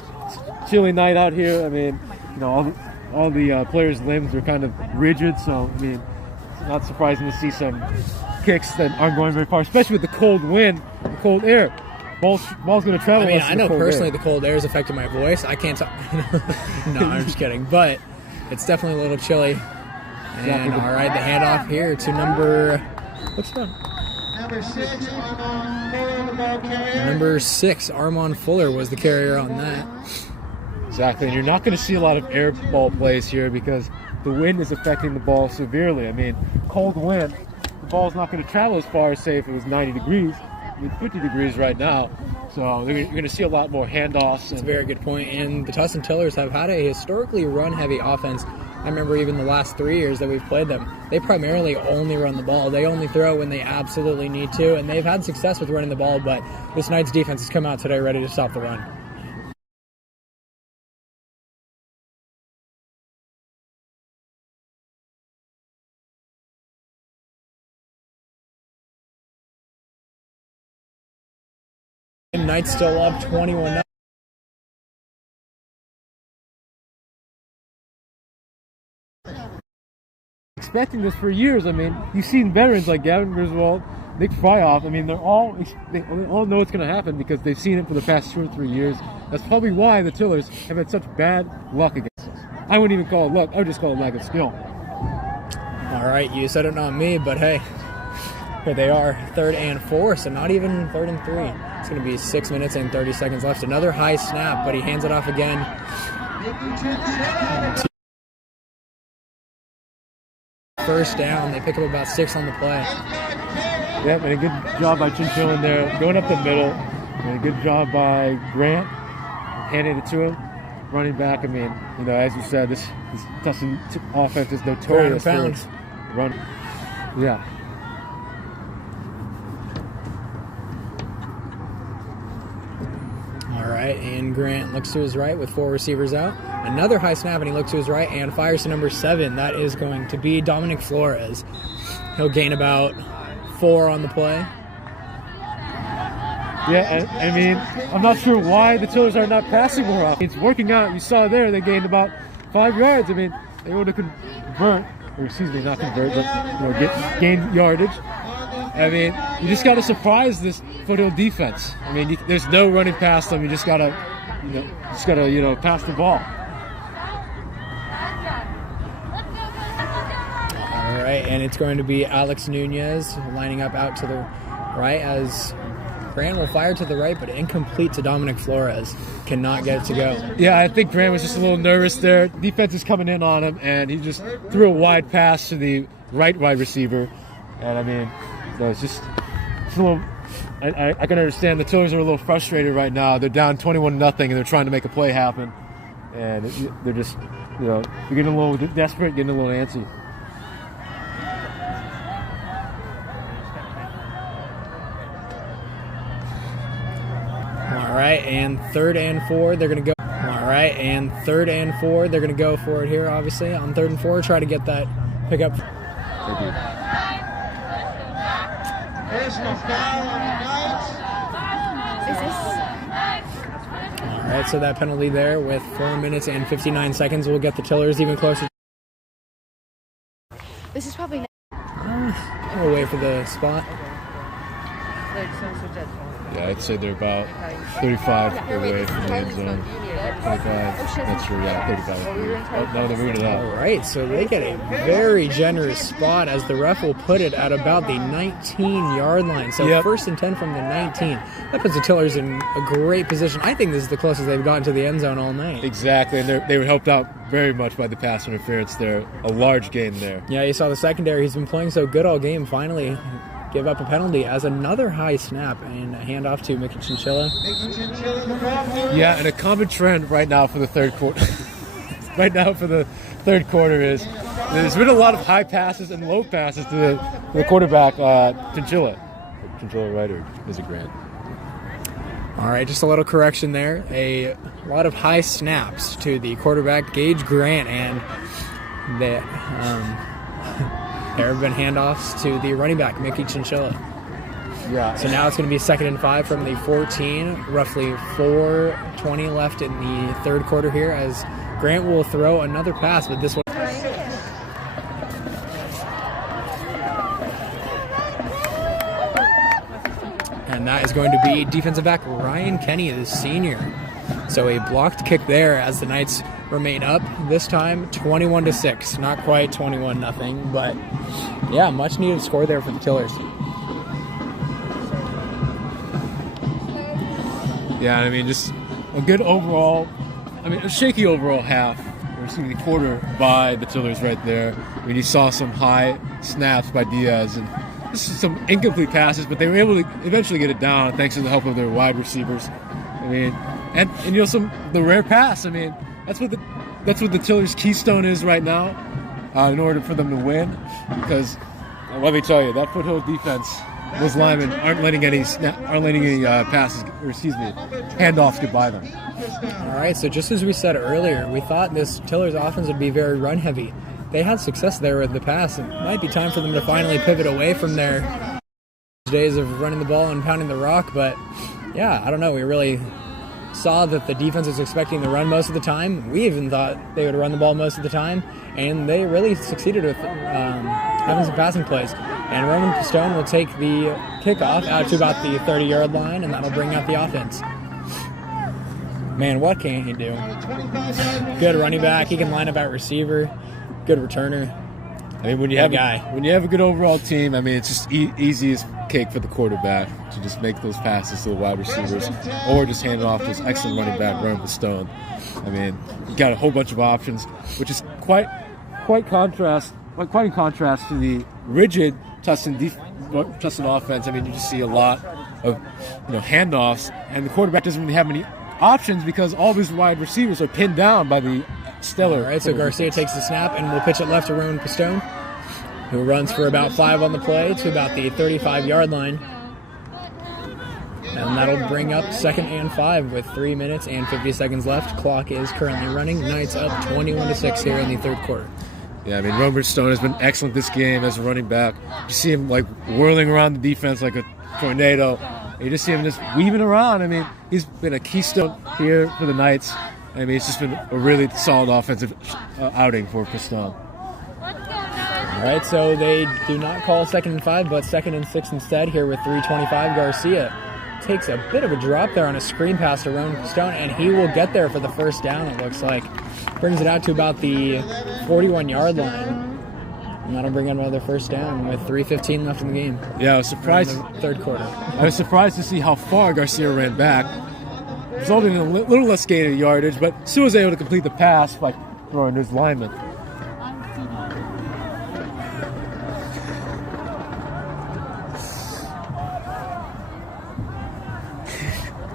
chilly night out here. I mean, all the players' limbs are kind of rigid, so I mean, it's not surprising to see some kicks that aren't going very far, especially with the cold wind, the cold air. Ball's going to travel. I mean, I know personally the cold air has affected my voice. I can't talk. No, I'm just kidding. But it's definitely a little chilly. And all right, the handoff here to number. What's that? Number 6, Armand Fuller, the ball carrier. Number 6, Armand Fuller was the carrier on that. Exactly, and you're not going to see a lot of air ball plays here because the wind is affecting the ball severely. I mean, cold wind, the ball's not going to travel as far as, say, if it was 90 degrees. It's 50 degrees right now, so you're going to see a lot more handoffs. That's a very good point, and the Tustin Tillers have had a historically run-heavy offense. I remember even the last 3 years that we've played them, they primarily only run the ball. They only throw when they absolutely need to, and they've had success with running the ball, but this Knights defense has come out today ready to stop the run. Knights still up 21-0. expecting this for years. I mean, you've seen veterans like Gavin Griswold, Nick Fryoff. I mean, they all know what's going to happen because they've seen it for the past 2 or 3 years. That's probably why the Tillers have had such bad luck against us. I wouldn't even call it luck. I would just call it lack of skill. All right, you said it, not me, but hey, here they are, 3rd and 4, so not even 3rd and 3. It's going to be 6 minutes and 30 seconds left. Another high snap, but he hands it off again. First down, they pick up about 6 on the play. Yep, and a good job by Chinchilla in there, going up the middle. And a good job by Grant, handing it to him. Running back, I mean, you know, as you said, this Tustin offense is notorious for run. Yeah. All right, and Grant looks to his right with 4 receivers out. Another high snap, and he looks to his right and fires to number 7. That is going to be Dominic Flores. He'll gain about 4 on the play. Yeah, I mean, I'm not sure why the Tillers are not passing more often. It's working out. You saw there, they gained about 5 yards. I mean, they would have convert, or excuse me, not convert, but gain yardage. I mean, you just got to surprise this Foothill defense. I mean, there's no running past them. You just gotta, pass the ball. All right, and it's going to be Alex Nunez lining up out to the right as Grant will fire to the right, but incomplete to Dominic Flores. Cannot get it to go. Yeah, I think Grant was just a little nervous there. Defense is coming in on him, and he just threw a wide pass to the right wide receiver. And I mean, it's just a little. I can understand the Tillers are a little frustrated right now. They're down 21-0, and they're trying to make a play happen. And they're just, they're getting a little desperate, getting a little antsy. All right, and 3rd and 4, they're going to go. All right, and 3rd and 4, they're going to go for it here, obviously. On 3rd and 4, try to get that pickup. Thank you. Personal foul on the Knights. All right, so that penalty there with 4 minutes and 59 seconds will get the Tillers even closer. This is probably. We'll wait for the spot. Yeah, I'd say they're about 35 away from the end zone. 25, not sure, yeah, 35. No, they're moving it out. All right, so they get a very generous spot as the ref will put it at about the 19-yard line. So Yep. 1st and 10 from the 19. That puts the Tillers in a great position. I think this is the closest they've gotten to the end zone all night. Exactly, and they were helped out very much by the pass interference there. A large gain there. Yeah, you saw the secondary. He's been playing so good all game. Finally give up a penalty as another high snap and a handoff to Mickey Chinchilla. Yeah, and a common trend right now for the third quarter. Is there's been a lot of high passes and low passes to the quarterback, Chinchilla. Chinchilla Ryder is a Grant. All right, just a little correction there. A lot of high snaps to the quarterback, Gage Grant, and there have been handoffs to the running back, Mickey Chinchilla. Yeah. So now it's going to be 2nd and 5 from the 14. Roughly 4:20 left in the third quarter here as Grant will throw another pass, but this one. And that is going to be defensive back Ryan Kenny, the senior. So a blocked kick there as the Knights remain up, this time 21-6. Not quite 21-0, but yeah, much needed score there for the Tillers. Yeah, I mean, just a good overall, a shaky overall half, or excuse me, quarter by the Tillers right there. I mean, you saw some high snaps by Diaz and just some incomplete passes, but they were able to eventually get it down thanks to the help of their wide receivers. I mean, and the rare pass. I mean, that's what the Tillers' keystone is right now, in order for them to win. Because let me tell you, that Foothill defense, those linemen aren't letting any passes, or excuse me, handoffs get by them. All right, so just as we said earlier, we thought this Tillers offense would be very run heavy. They had success there with the pass. It might be time for them to finally pivot away from their days of running the ball and pounding the rock, but yeah, I don't know. We really saw that the defense was expecting the run most of the time. We even thought they would run the ball most of the time, and they really succeeded with having some passing plays. And Roman Pistone will take the kickoff out to about the 30-yard line, and that'll bring out the offense. Man, what can he do? Good running back. He can line up at receiver. Good returner. I mean, when you have a good overall team, I mean, it's just easy as cake for the quarterback to just make those passes to the wide receivers, or just hand it off to his excellent running back, Roman Pistone. I mean, you got a whole bunch of options, which is quite in contrast to the rigid Tustin offense. I mean, you just see a lot of handoffs, and the quarterback doesn't really have many options because all of his wide receivers are pinned down by the stellar. All right, so Garcia takes the snap and will pitch it left to Roman Pistone, who runs for about 5 on the play to about the 35-yard line. And that'll bring up 2nd and 5 with 3 minutes and 50 seconds left. Clock is currently running. Knights up 21-6 here in the 3rd quarter. Yeah, I mean, Roman Pistone has been excellent this game as a running back. You see him like whirling around the defense like a tornado. You just see him just weaving around. I mean, he's been a keystone here for the Knights. I mean, it's just been a really solid offensive outing for Pistone. All right, so they do not call 2nd and 5, but 2nd and 6 instead here with 3:25. Garcia takes a bit of a drop there on a screen pass to Roman Pistone, and he will get there for the first down, it looks like. Brings it out to about the 41-yard line. And that'll bring in another first down with 3:15 left in the game. Yeah, I was surprised. In the 3rd quarter. I was surprised to see how far Garcia ran back, resulting in a little less gain of yardage, but still was able to complete the pass by throwing his lineman.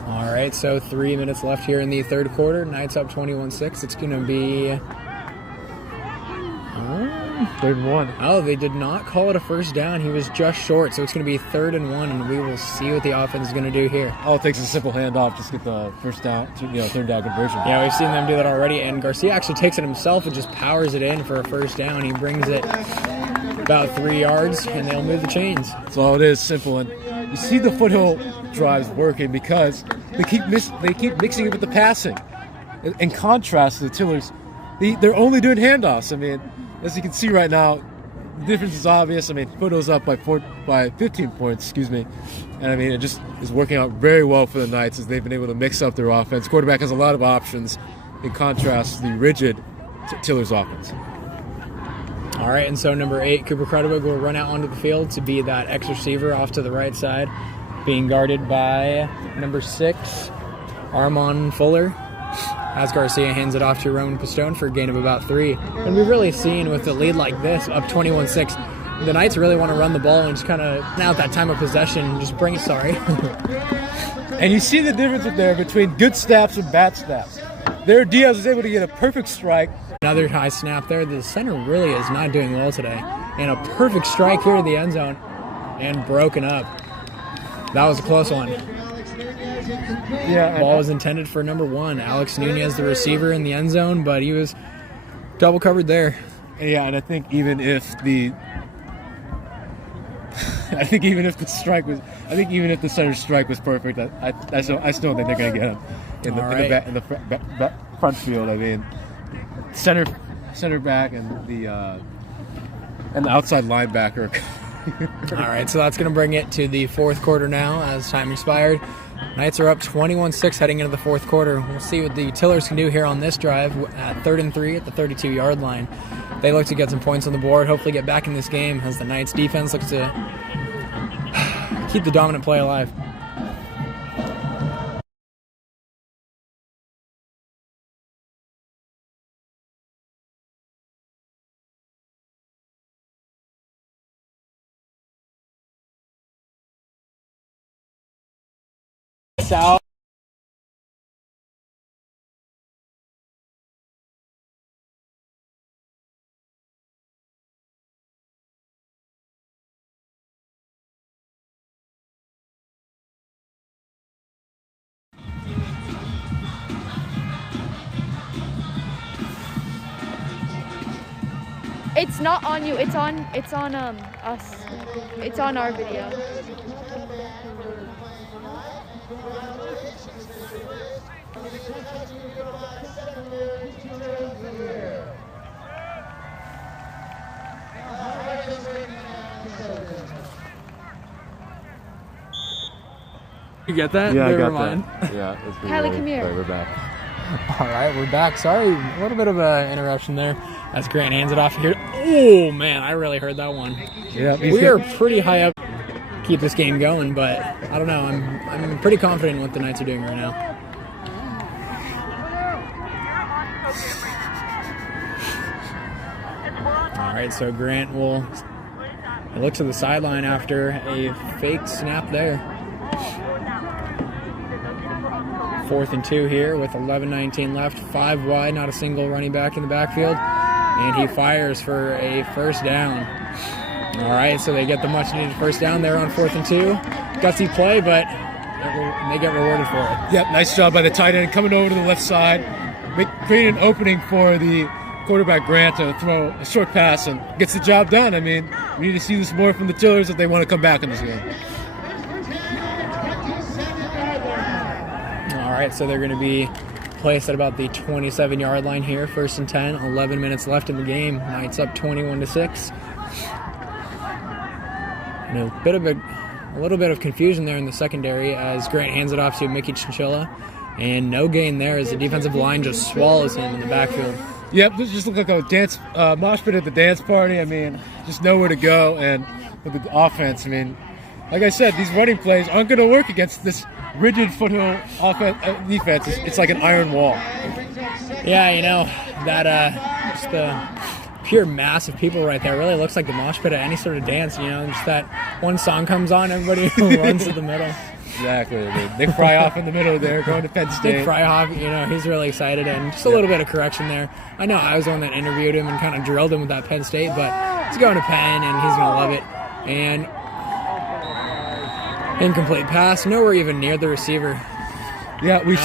All right, so 3 minutes left here in the 3rd quarter. Knights up 21-6. It's going to be 3rd and 1. Oh, they did not call it a first down. He was just short, so it's going to be 3rd and 1, and we will see what the offense is going to do here. All it takes is a simple handoff, just get the first down, 3rd down conversion. Yeah, we've seen them do that already, and Garcia actually takes it himself and just powers it in for a first down. He brings it about 3 yards, and they'll move the chains. That's all it is, simple. And you see the Foothill drives working because they keep mixing it with the passing. In contrast to the Tillers, they're only doing handoffs. I mean, as you can see right now, the difference is obvious. I mean, Footill's up by 15 points, and I mean, it just is working out very well for the Knights as they've been able to mix up their offense. Quarterback has a lot of options in contrast to the rigid Tillers offense. All right, and so number 8, Cooper Credewig, will run out onto the field to be that X receiver off to the right side, being guarded by number 6, Armand Fuller, as Garcia hands it off to Roman Pistone for a gain of about 3. And we've really seen with a lead like this, up 21-6, the Knights really want to run the ball and just kind of, now at that time of possession, just bring it, And you see the difference there between good snaps and bad snaps. There, Diaz was able to get a perfect strike. Another high snap there. The center really is not doing well today. And a perfect strike here to the end zone and broken up. That was a close one. Yeah, ball was intended for number 1, Alex Nunez, the receiver in the end zone, but he was double covered there. Yeah, and I think even if the center strike was perfect, I still think they're going to get him in the front field. I mean, center back and the outside linebacker. All right, so that's going to bring it to the 4th quarter now as time expired. Knights are up 21-6 heading into the 4th quarter. We'll see what the Tillers can do here on this drive at 3rd and 3 at the 32-yard line. They look to get some points on the board, hopefully get back in this game as the Knights defense looks to keep the dominant play alive. South. It's not on you. It's on us. It's on our video. You get that? Yeah, I Never got mind. that. Yeah, that's pretty Kylie, funny. come here. Sorry, we're back. All right, we're back. Sorry, a little bit of an interruption there as Grant hands it off here. Oh, man, I really heard that one. Yeah, We are pretty high up. Keep this game going, but I don't know. I'm pretty confident in what the Knights are doing right now. All right, so Grant will look to the sideline after a fake snap there. 4th and 2 here with 11:19 left. 5 wide, not a single running back in the backfield. And he fires for a first down. All right, so they get the much-needed first down there on 4th and 2. Gutsy play, but they get rewarded for it. Yep, nice job by the tight end coming over to the left side, creating an opening for the quarterback Grant to throw a short pass and gets the job done. I mean, we need to see this more from the Tillers if they want to come back in this game. All right, so they're going to be placed at about the 27-yard line here. 1st and 10, 11 minutes left in the game. Knights up 21-6. And a little bit of confusion there in the secondary as Grant hands it off to Mickey Chinchilla, and no gain there as the defensive line just swallows him in the backfield. Yep, this just looked like a dance mosh pit at the dance party. I mean, just nowhere to go. And with the offense, I mean, like I said, these running plays aren't going to work against this rigid Foothill defense. It's like an iron wall. Yeah, you know, that just the pure mass of people right there really looks like the mosh pit at any sort of dance. You know, just that one song comes on, everybody runs to the middle. Exactly. Nick Fryhoff in the middle there, going to Penn State. Nick Fryhoff, you know, he's really excited, and just a little bit of correction there. I know I was the one that interviewed him and kind of drilled him with that Penn State, but he's going to Penn, and he's going to love it. And incomplete pass, nowhere even near the receiver. Yeah, we've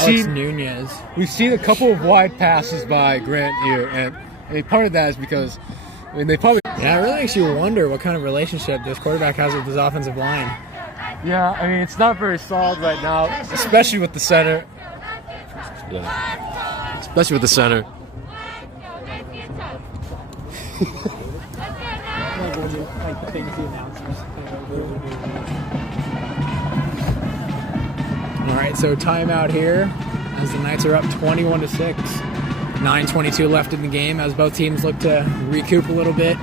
seen a couple of wide passes by Grant here, and part of that is because they probably. Yeah, it really makes you wonder what kind of relationship this quarterback has with his offensive line. Yeah, I mean, it's not very solid right now, especially with the center. Yeah, especially with the center. All right, so timeout here as the Knights are up 21-6. 9:22 left in the game as both teams look to recoup a little bit.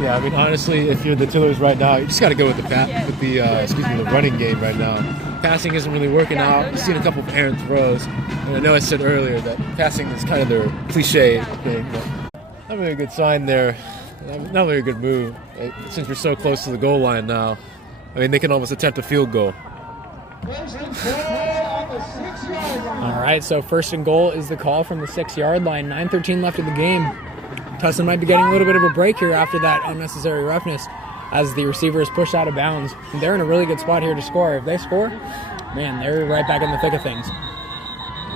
Yeah, I mean, honestly, if you're the Tillers right now, you just got to go with the running game right now. Passing isn't really working out. You've seen a couple of errant throws, and I know I said earlier that passing is kind of their cliche thing, but not really a good sign there. Not really a good move. Since we're so close to the goal line now, I mean, they can almost attempt a field goal. All right, so 1st and goal is the call from the 6-yard line. 9:13 left in the game. Tustin might be getting a little bit of a break here after that unnecessary roughness as the receiver is pushed out of bounds. They're in a really good spot here to score. If they score, man, they're right back in the thick of things.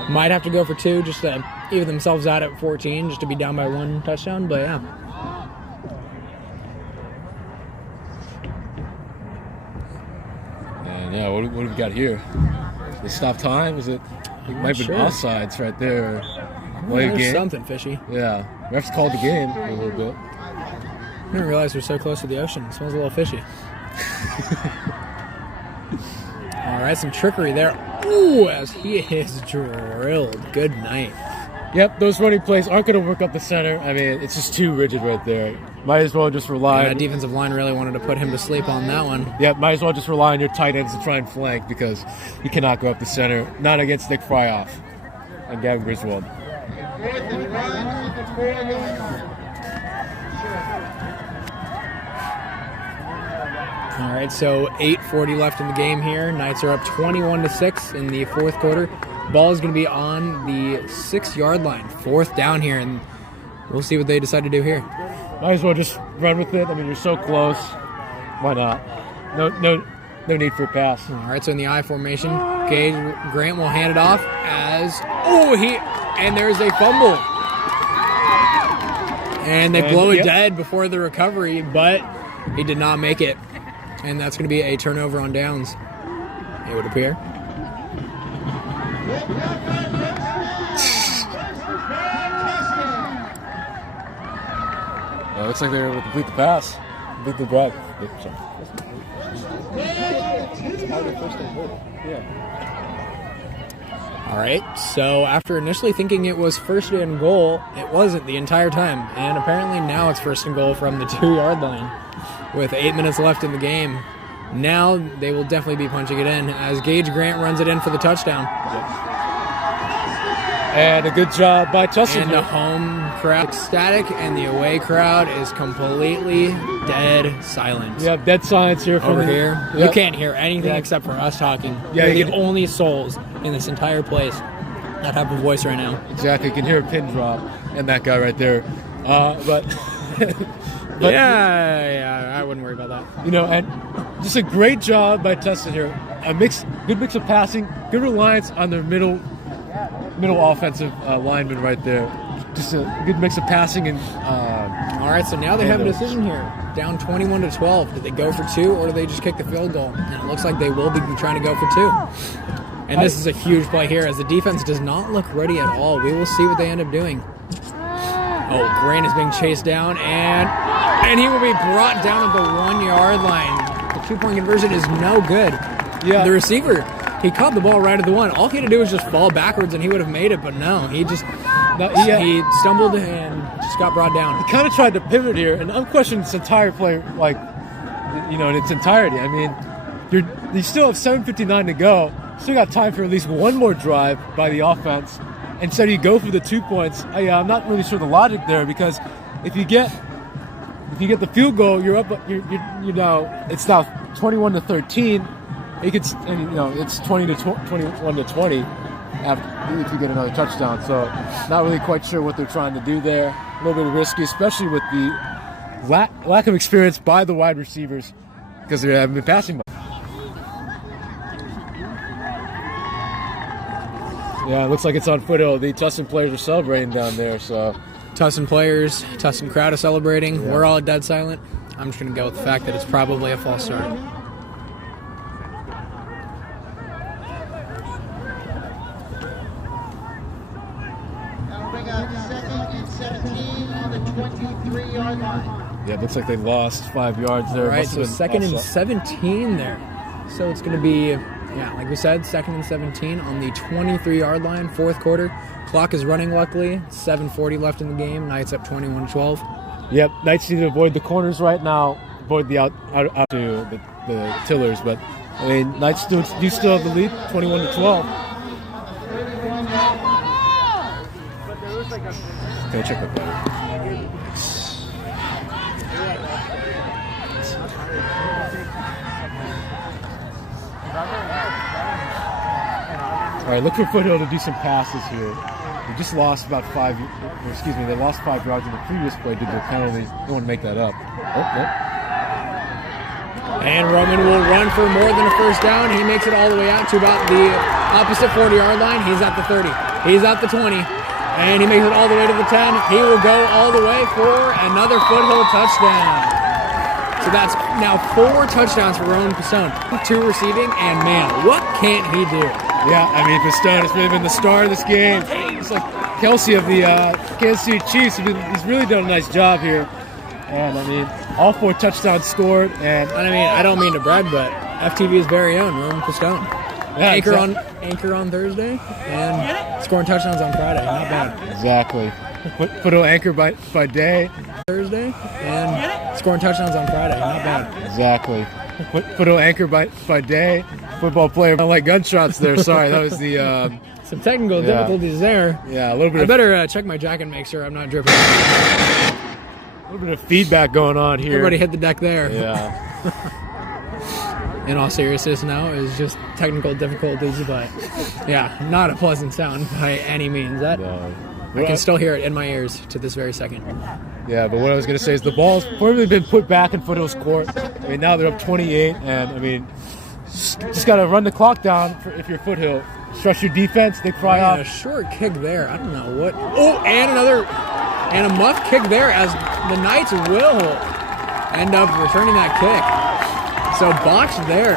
Might have to go for 2 just to even themselves out at 14, just to be down by 1 touchdown, but yeah. And yeah, what have we got here? They stop time? Is it? It might be offsides right there. There's something fishy. Yeah, refs called the game a little bit. I didn't realize we're so close to the ocean. It smells a little fishy. All right, some trickery there. Ooh, as he is drilled. Good night. Yep, those running plays aren't going to work up the center. I mean, it's just too rigid right there. Might as well just rely on... That defensive line really wanted to put him to sleep on that one. Yep, might as well just rely on your tight ends to try and flank because you cannot go up the center. Not against Nick Fryhoff and Gavin Griswold. All right, so 8:40 left in the game here. Knights are up 21-6 in the 4th quarter. Ball is going to be on the 6-yard line. 4th down here, and we'll see what they decide to do here. Might as well just run with it. I mean, you're so close. Why not? No need for a pass. All right, so in the I formation, Grant will hand it off as and there's a fumble. And they blow it dead before the recovery, but he did not make it. And that's going to be a turnover on downs, it would appear. Looks like they're able to complete the pass. Complete the drive. All right, so after initially thinking it was first and goal, it wasn't the entire time. And apparently now it's first and goal from the 2-yard line with 8 minutes left in the game. Now they will definitely be punching it in as Gage Grant runs it in for the touchdown. And a good job by Tustin. And the home crowd ecstatic, and the away crowd is completely dead silent. Yeah, dead silence here over here. Yep. You can't hear anything except for us talking. Yeah, We're the only souls in this entire place that have a voice right now. Exactly, you can hear a pin drop, and that guy right there. But yeah, I wouldn't worry about that. You know, and just a great job by Tustin here. Good mix of passing, good reliance on their middle offensive lineman right there. Just a good mix of passing and. All right, so now they have a decision here. Down 21-12. Do they go for 2 or do they just kick the field goal? And it looks like they will be trying to go for 2. And this is a huge play here as the defense does not look ready at all. We will see what they end up doing. Oh, Grant is being chased down, and he will be brought down at the 1-yard line. The 2-point conversion is no good. Yeah. The receiver, he caught the ball right at the 1. All he had to do was just fall backwards, and he would have made it, but no, he stumbled and just got brought down. He kind of tried to pivot here, and I'm questioning this entire play, in its entirety. I mean, you still have 7:59 to go. Still got time for at least one more drive by the offense. Instead, you go for the 2 points. I'm not really sure the logic there, because if you get the field goal, you're up. It's now 21-13. It's 21-20 after if you get another touchdown. So, not really quite sure what they're trying to do there. A little bit risky, especially with the lack of experience by the wide receivers, because they haven't been passing much. Yeah, it looks like it's on Foothill. The Tustin players are celebrating down there. So, Tustin players, Tustin crowd is celebrating. Yeah. We're all dead silent. I'm just going to go with the fact that it's probably a false start. Yeah, it looks like they lost 5 yards there. All right, so second and 17 there. So it's going to be, like we said, second and 17 on the 23-yard line, fourth quarter. Clock is running, luckily. 7:40 left in the game. Knights up 21-12. Yep, Knights need to avoid the corners right now, avoid the out to the tillers. But, I mean, Knights do still have the lead, 21-12. Okay, check that better. All right, look for Foothill to do some passes here. They just lost they lost 5 yards in the previous play due to the penalty. They want to make that up. And Roman will run for more than a first down. He makes it all the way out to about the opposite 40-yard line. He's at the 30. He's at the 20. And he makes it all the way to the 10. He will go all the way for another Foothill touchdown. So that's now 4 touchdowns for Roman Pistone. 2 receiving, and man, what can't he do? Yeah, I mean, Pistone has really been the star of this game. It's like Kelsey of the Kansas City Chiefs. He's really done a nice job here. And, I mean, all 4 touchdowns scored. And I mean, I don't mean to brag, but FTV's very own, Roman Pistone. Yeah, anchor on Thursday and scoring touchdowns on Friday. Not bad. Exactly. Foothill anchor by day. Thursday and scoring touchdowns on Friday. Not bad. Exactly. Foothill anchor by day. Football player. I don't like gunshots there. Sorry, that was the some technical difficulties there. Yeah, a little bit. I better check my jacket and make sure I'm not dripping. A little bit of feedback going on here. Everybody hit the deck there. Yeah. In all seriousness, now is just technical difficulties, but not a pleasant sound by any means. I can still hear it in my ears to this very second. Yeah, but what I was going to say is the ball's probably been put back in Foothill's court. I mean, now they're up 28, and I mean, just got to run the clock down if you're Foothill. Stretch your defense, they cry out. A short kick there. I don't know what. Oh, and a muff kick there as the Knights will end up returning that kick. So botched there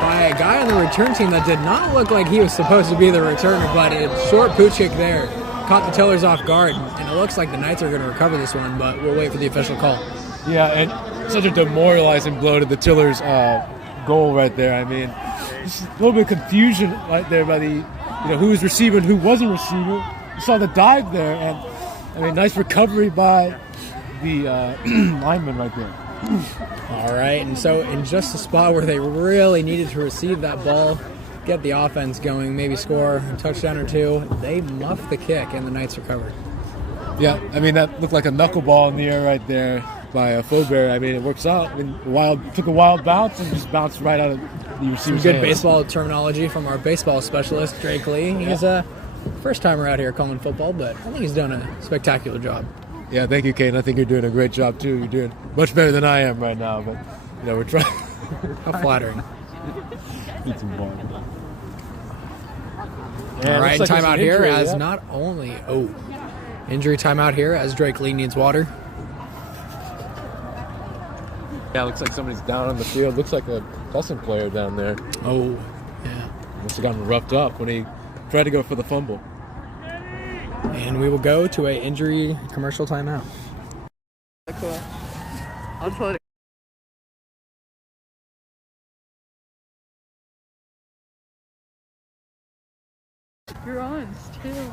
by a guy on the return team that did not look like he was supposed to be the returner, but a short pooch kick there caught the Tillers off guard, and it looks like the Knights are going to recover this one, but we'll wait for the official call. Yeah, and such a demoralizing blow to the Tillers goal right there. I mean, just a little bit of confusion right there by the, who was receiving, who wasn't receiving. You saw the dive there, and I mean, nice recovery by the lineman right there. All right, and so in just a spot where they really needed to receive that ball, get the offense going, maybe score a touchdown or two, they muffed the kick, and the Knights recovered. Yeah, I mean, that looked like a knuckleball in the air right there by Faubert. I mean, it works out. I mean, took a wild bounce and just bounced right out of the receiver's Good hands. baseball terminology from our baseball specialist, Drake Lee. He's a first-timer out here calling football, but I think he's done a spectacular job. Yeah, thank you, Kane. I think you're doing a great job, too. You're doing much better than I am right now, but, we're trying. How flattering. Eat some ball. All right, timeout here as not only... injury timeout here as Drake Lee needs water. Yeah, it looks like somebody's down on the field. Looks like a Tustin player down there. Oh, yeah. Must have gotten roughed up when he tried to go for the fumble. And we will go to a injury commercial timeout. Cool. I'll tell it. You're on still.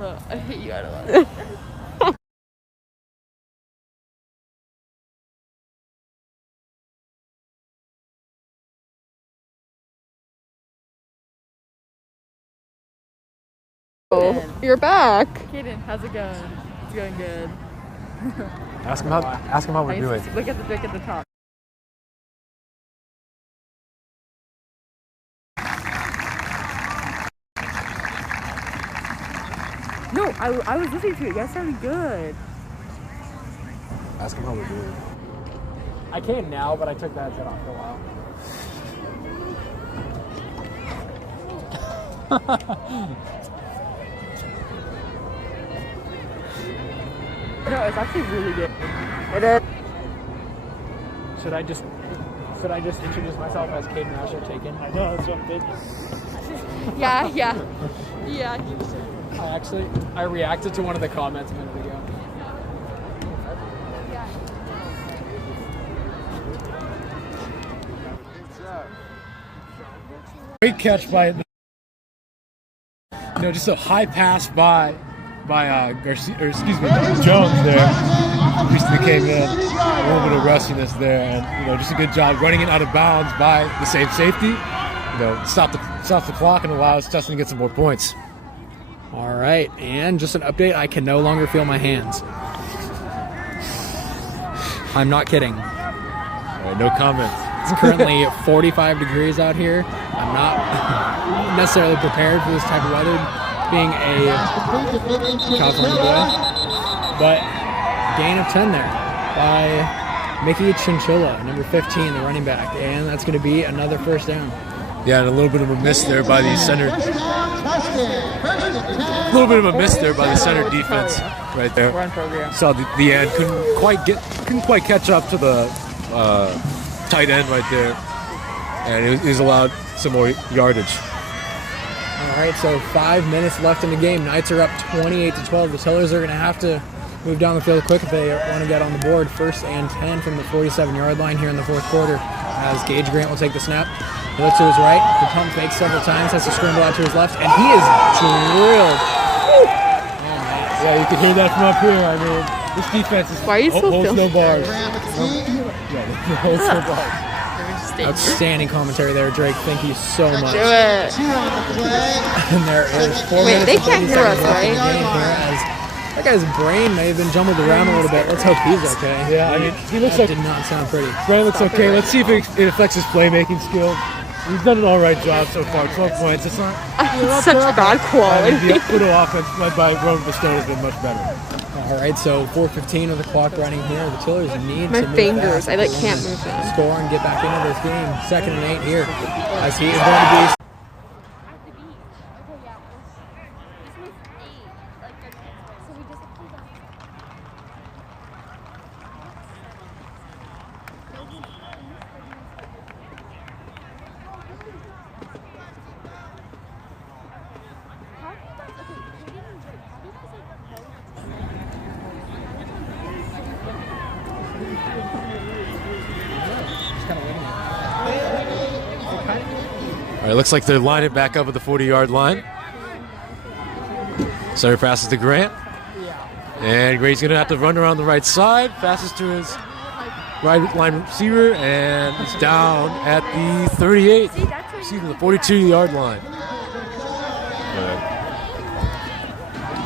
I hate you out of lot. Oh, you're back. Kaden, how's it going? It's going good. Ask him how we're doing. Look at the pic at the top. No, I was listening to it. You guys sounded good. Ask him how we're doing. I can now, but I took that headset off for a while. No, it's actually really good. It is. Should I just introduce myself as Caden Rasher Taken? I know, that's what I'm thinking. Yeah, yeah. Yeah, you should. I reacted to one of the comments a minute ago. Great catch by, just a high pass by Garcia, or excuse me, Jones there. Recently came in, a little bit of rustiness there, and just a good job running it out of bounds by the same safety. Stop the clock and allows Tustin to get some more points. All right, and just an update, I can no longer feel my hands. I'm not kidding. All right, no comment. It's currently 45 degrees out here. I'm not necessarily prepared for this type of weather, being a California boy. But gain of 10 there by Mickey Chinchilla, number 15, the running back. And that's going to be another first down. Yeah, and a little bit of a miss there by the center. A little bit of a miss there by the center defense right there. Run program. Saw the end, couldn't quite catch up to the tight end right there, and he was allowed some more yardage. All right, so 5 minutes left in the game. Knights are up 28-12. The Tillers are going to have to move down the field quick if they want to get on the board. 1st and 10 from the 47-yard line here in the fourth quarter as Gage Grant will take the snap. He looks to his right. He pump fakes several times, has to scramble out to his left, and he is drilled. Oh, man. Yeah, you can hear that from up here. I mean, this defense is Why are you still holds no filming? bars. Holds no bars. Outstanding commentary there, Drake. Thank you so much. Do it. And there is 4 minutes they and 30 can't hear us, seconds left in the right? game here as that guy's brain may have been jumbled around a little bit. Let's hope he's okay. Yeah, I mean, he looks that like did not sound pretty. Brian looks okay. Let's see if it affects his playmaking skill. He's done an all right job so far. 12 points. It's not Such bad quality. the Foothill offense led by Roman Bastone has been much better. All right, so 4:15 with the clock running here. The Tillers need My to move fingers, fast I, like, if they can't want move to them. score and get back into this game. 2nd and 8 here as he is going to be. right, looks like they're lining back up at the 40-yard line. Center passes to Grant. And Grant's going to have to run around the right side. Passes to his right line receiver, and it's down at the 38. Excuse me, the 42-yard line.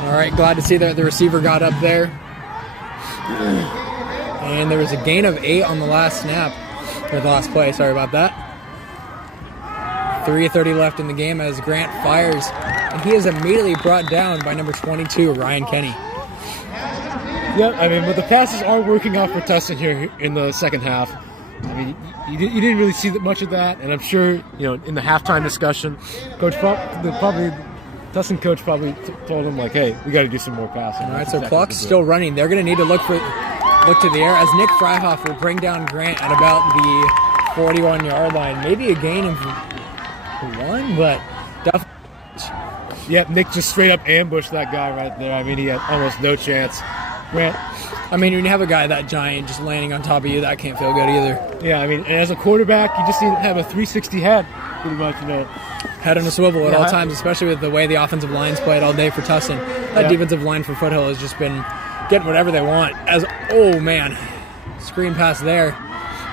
All right, glad to see that the receiver got up there. And there was a gain of 8 on the last snap, or the last play, sorry about that. 3:30 left in the game as Grant fires, and he is immediately brought down by number 22, Ryan Kenny. Yeah, I mean, but the passes are working out for Tustin here in the second half. I mean, you didn't really see much of that, and I'm sure, in the halftime discussion, Tustin coach probably told him, like, hey, we got to do some more passing. All right, so clock's still running. They're going to need to look to the air as Nick Freihoff will bring down Grant at about the 41-yard line. Maybe a gain of 1, but definitely. Yep, Nick just straight up ambushed that guy right there. I mean, he had almost no chance. Grant. I mean, when you have a guy that giant just landing on top of you, that can't feel good either. Yeah, I mean, and as a quarterback, you just need to have a 360 head, pretty much, Head on a swivel at all times, especially with the way the offensive line's played all day for Tustin. That defensive line for Foothill has just been getting whatever they want. Oh man, screen pass there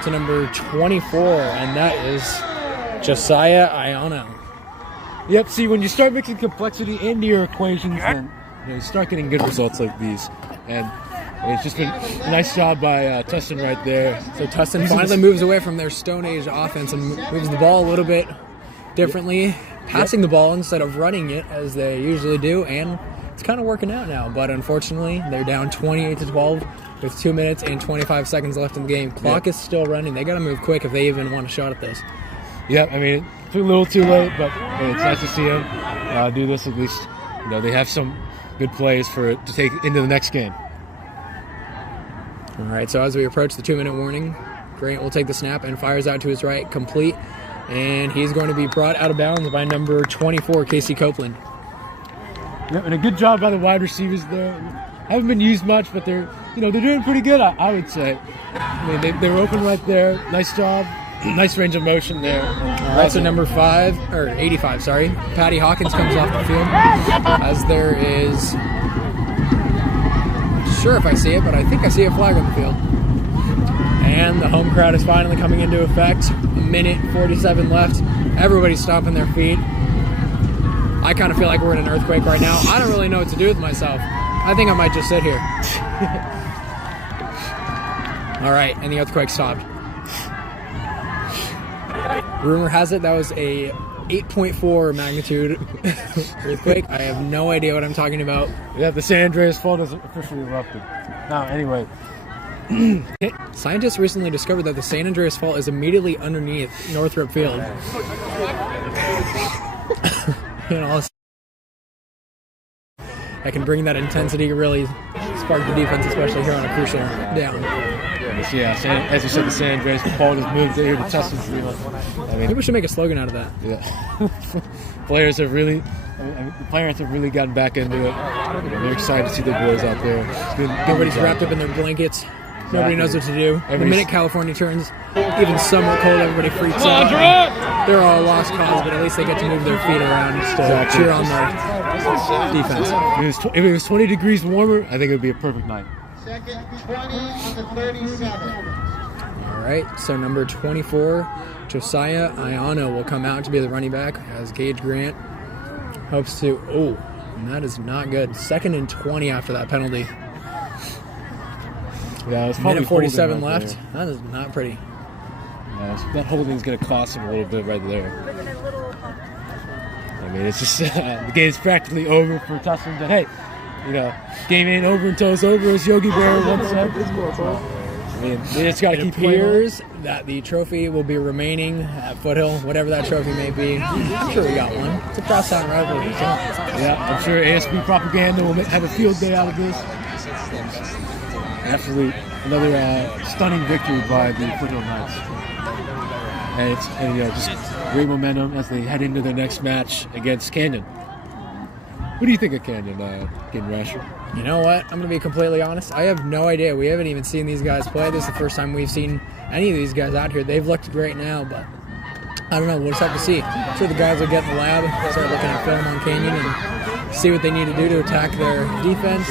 to number 24, and that is Josiah Iono. Yep, see, when you start mixing complexity into your equations, then you start getting good results like these. And it's just been a nice job by Tustin right there. So Tustin finally moves away from their Stone Age offense and moves the ball a little bit differently, passing the ball instead of running it as they usually do, and it's kind of working out now. But unfortunately, they're down 28-12 with 2 minutes and 25 seconds left in the game. Clock is still running. They got to move quick if they even want a shot at this. Yeah, I mean, it's a little too late, but it's nice to see them do this at least. They have some good plays for it to take into the next game. All right, so as we approach the 2-minute warning, Grant will take the snap and fires out to his right, complete, and he's going to be brought out of bounds by number 24, Casey Copeland. Yep, and a good job by the wide receivers there. Haven't been used much, but they're doing pretty good, I would say. I mean, they were open right there. Nice job. Nice range of motion there. All right, so number 85, Patty Hawkins comes off the field, as there is, not sure if I see it, but I think I see a flag on the field. And the home crowd is finally coming into effect. 1:47 left. Everybody's stomping their feet. I kind of feel like we're in an earthquake right now. I don't really know what to do with myself. I think I might just sit here. All right, and the earthquake stopped. Rumor has it that was a 8.4 magnitude earthquake. I have no idea what I'm talking about. Yeah, the San Andreas Fault has officially erupted. Now, anyway. Scientists recently discovered that the San Andreas Fault is immediately underneath Northrop Field. I can bring that intensity, really spark the defense, especially here on a crucial down. Yeah, as you said, the San Andreas Fault has moved here to Tustin. I mean, maybe we should make a slogan out of that. Yeah, the players have really gotten back into it. They're excited to see their boys out there. Everybody's wrapped up in their blankets. Nobody knows what to do. The minute California turns even somewhat cold, everybody freaks out. They're all lost cause, but at least they get to move their feet around just to cheer on their defense. If it was 20 degrees warmer, I think it would be a perfect night. Second 20 on the 37. All right, so number 24, Josiah Iono will come out to be the running back as Gage Grant hopes to. Oh, and that is not good. 2nd and 20 after that penalty. Yeah, it's probably 47 left. That is not pretty. Yeah, that holding is going to cost him a little bit right there. I mean, it's just the game's practically over for Tustin. But hey, game ain't over until it's over, as Yogi Berra once said. I mean, they just got to keep playing. It appears that the trophy will be remaining at Foothill, whatever that trophy may be. I'm sure we got one. It's a crosstown rivalry. So. Yeah, I'm sure ASB propaganda will have a field day out of this. Absolutely, another stunning victory by the Foothill Knights. And it's just great momentum as they head into their next match against Canyon. What do you think of Canyon, Rasher? You know what? I'm going to be completely honest. I have no idea. We haven't even seen these guys play. This is the first time we've seen any of these guys out here. They've looked great now, but I don't know. We'll just have to see. I'm sure the guys will get in the lab, start looking at film on Canyon, and see what they need to do to attack their defense,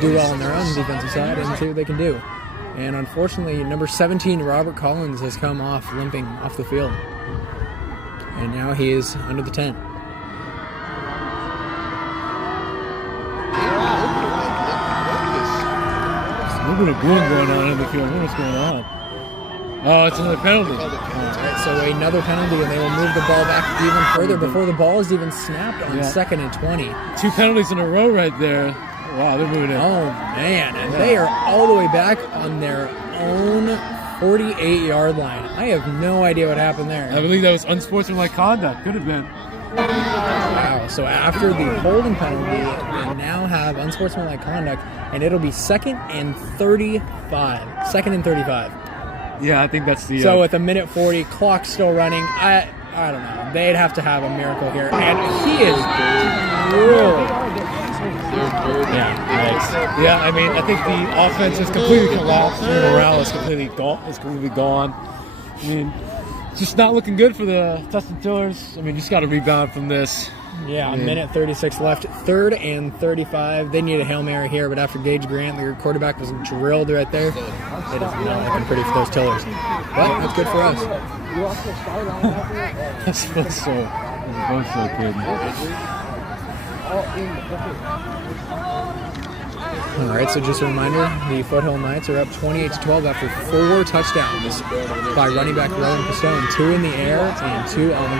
do well on their own defensive side, and see what they can do. And unfortunately, number 17, Robert Collins, has come off limping off the field. And now he is under the tent. There's a little bit of booing going on in the field. I don't know what's going on. Oh, it's another penalty. Alright, so another penalty, and they will move the ball back even further before the ball is even snapped on 2nd and 20. 2 penalties in a row right there. Wow, they're moving it. Oh, man. And they are all the way back on their own 48-yard line. I have no idea what happened there. I believe that was unsportsmanlike conduct. Could have been. Wow. So after the holding penalty, they now have unsportsmanlike conduct, and it'll be 2nd and 35. 2nd and 35. Yeah, I think that's the... So with a minute 40, clock still running, I don't know. They'd have to have a miracle here. And he is really... Yeah, I mean, I think the offense is completely collapsed. The morale is completely gone. I mean, it's just not looking good for the Tustin Tillers. I mean, just got to rebound from this. Yeah, a minute 36 left. 3rd and 35. They need a Hail Mary here, but after Gage Grant, their quarterback, was drilled right there. It is not looking pretty for those Tillers. But that's good for us. That's both so good. All right, so just a reminder, the Foothill Knights are up 28-12 after 4 touchdowns by running back Rowan Pistone, 2 in the air and 2 on the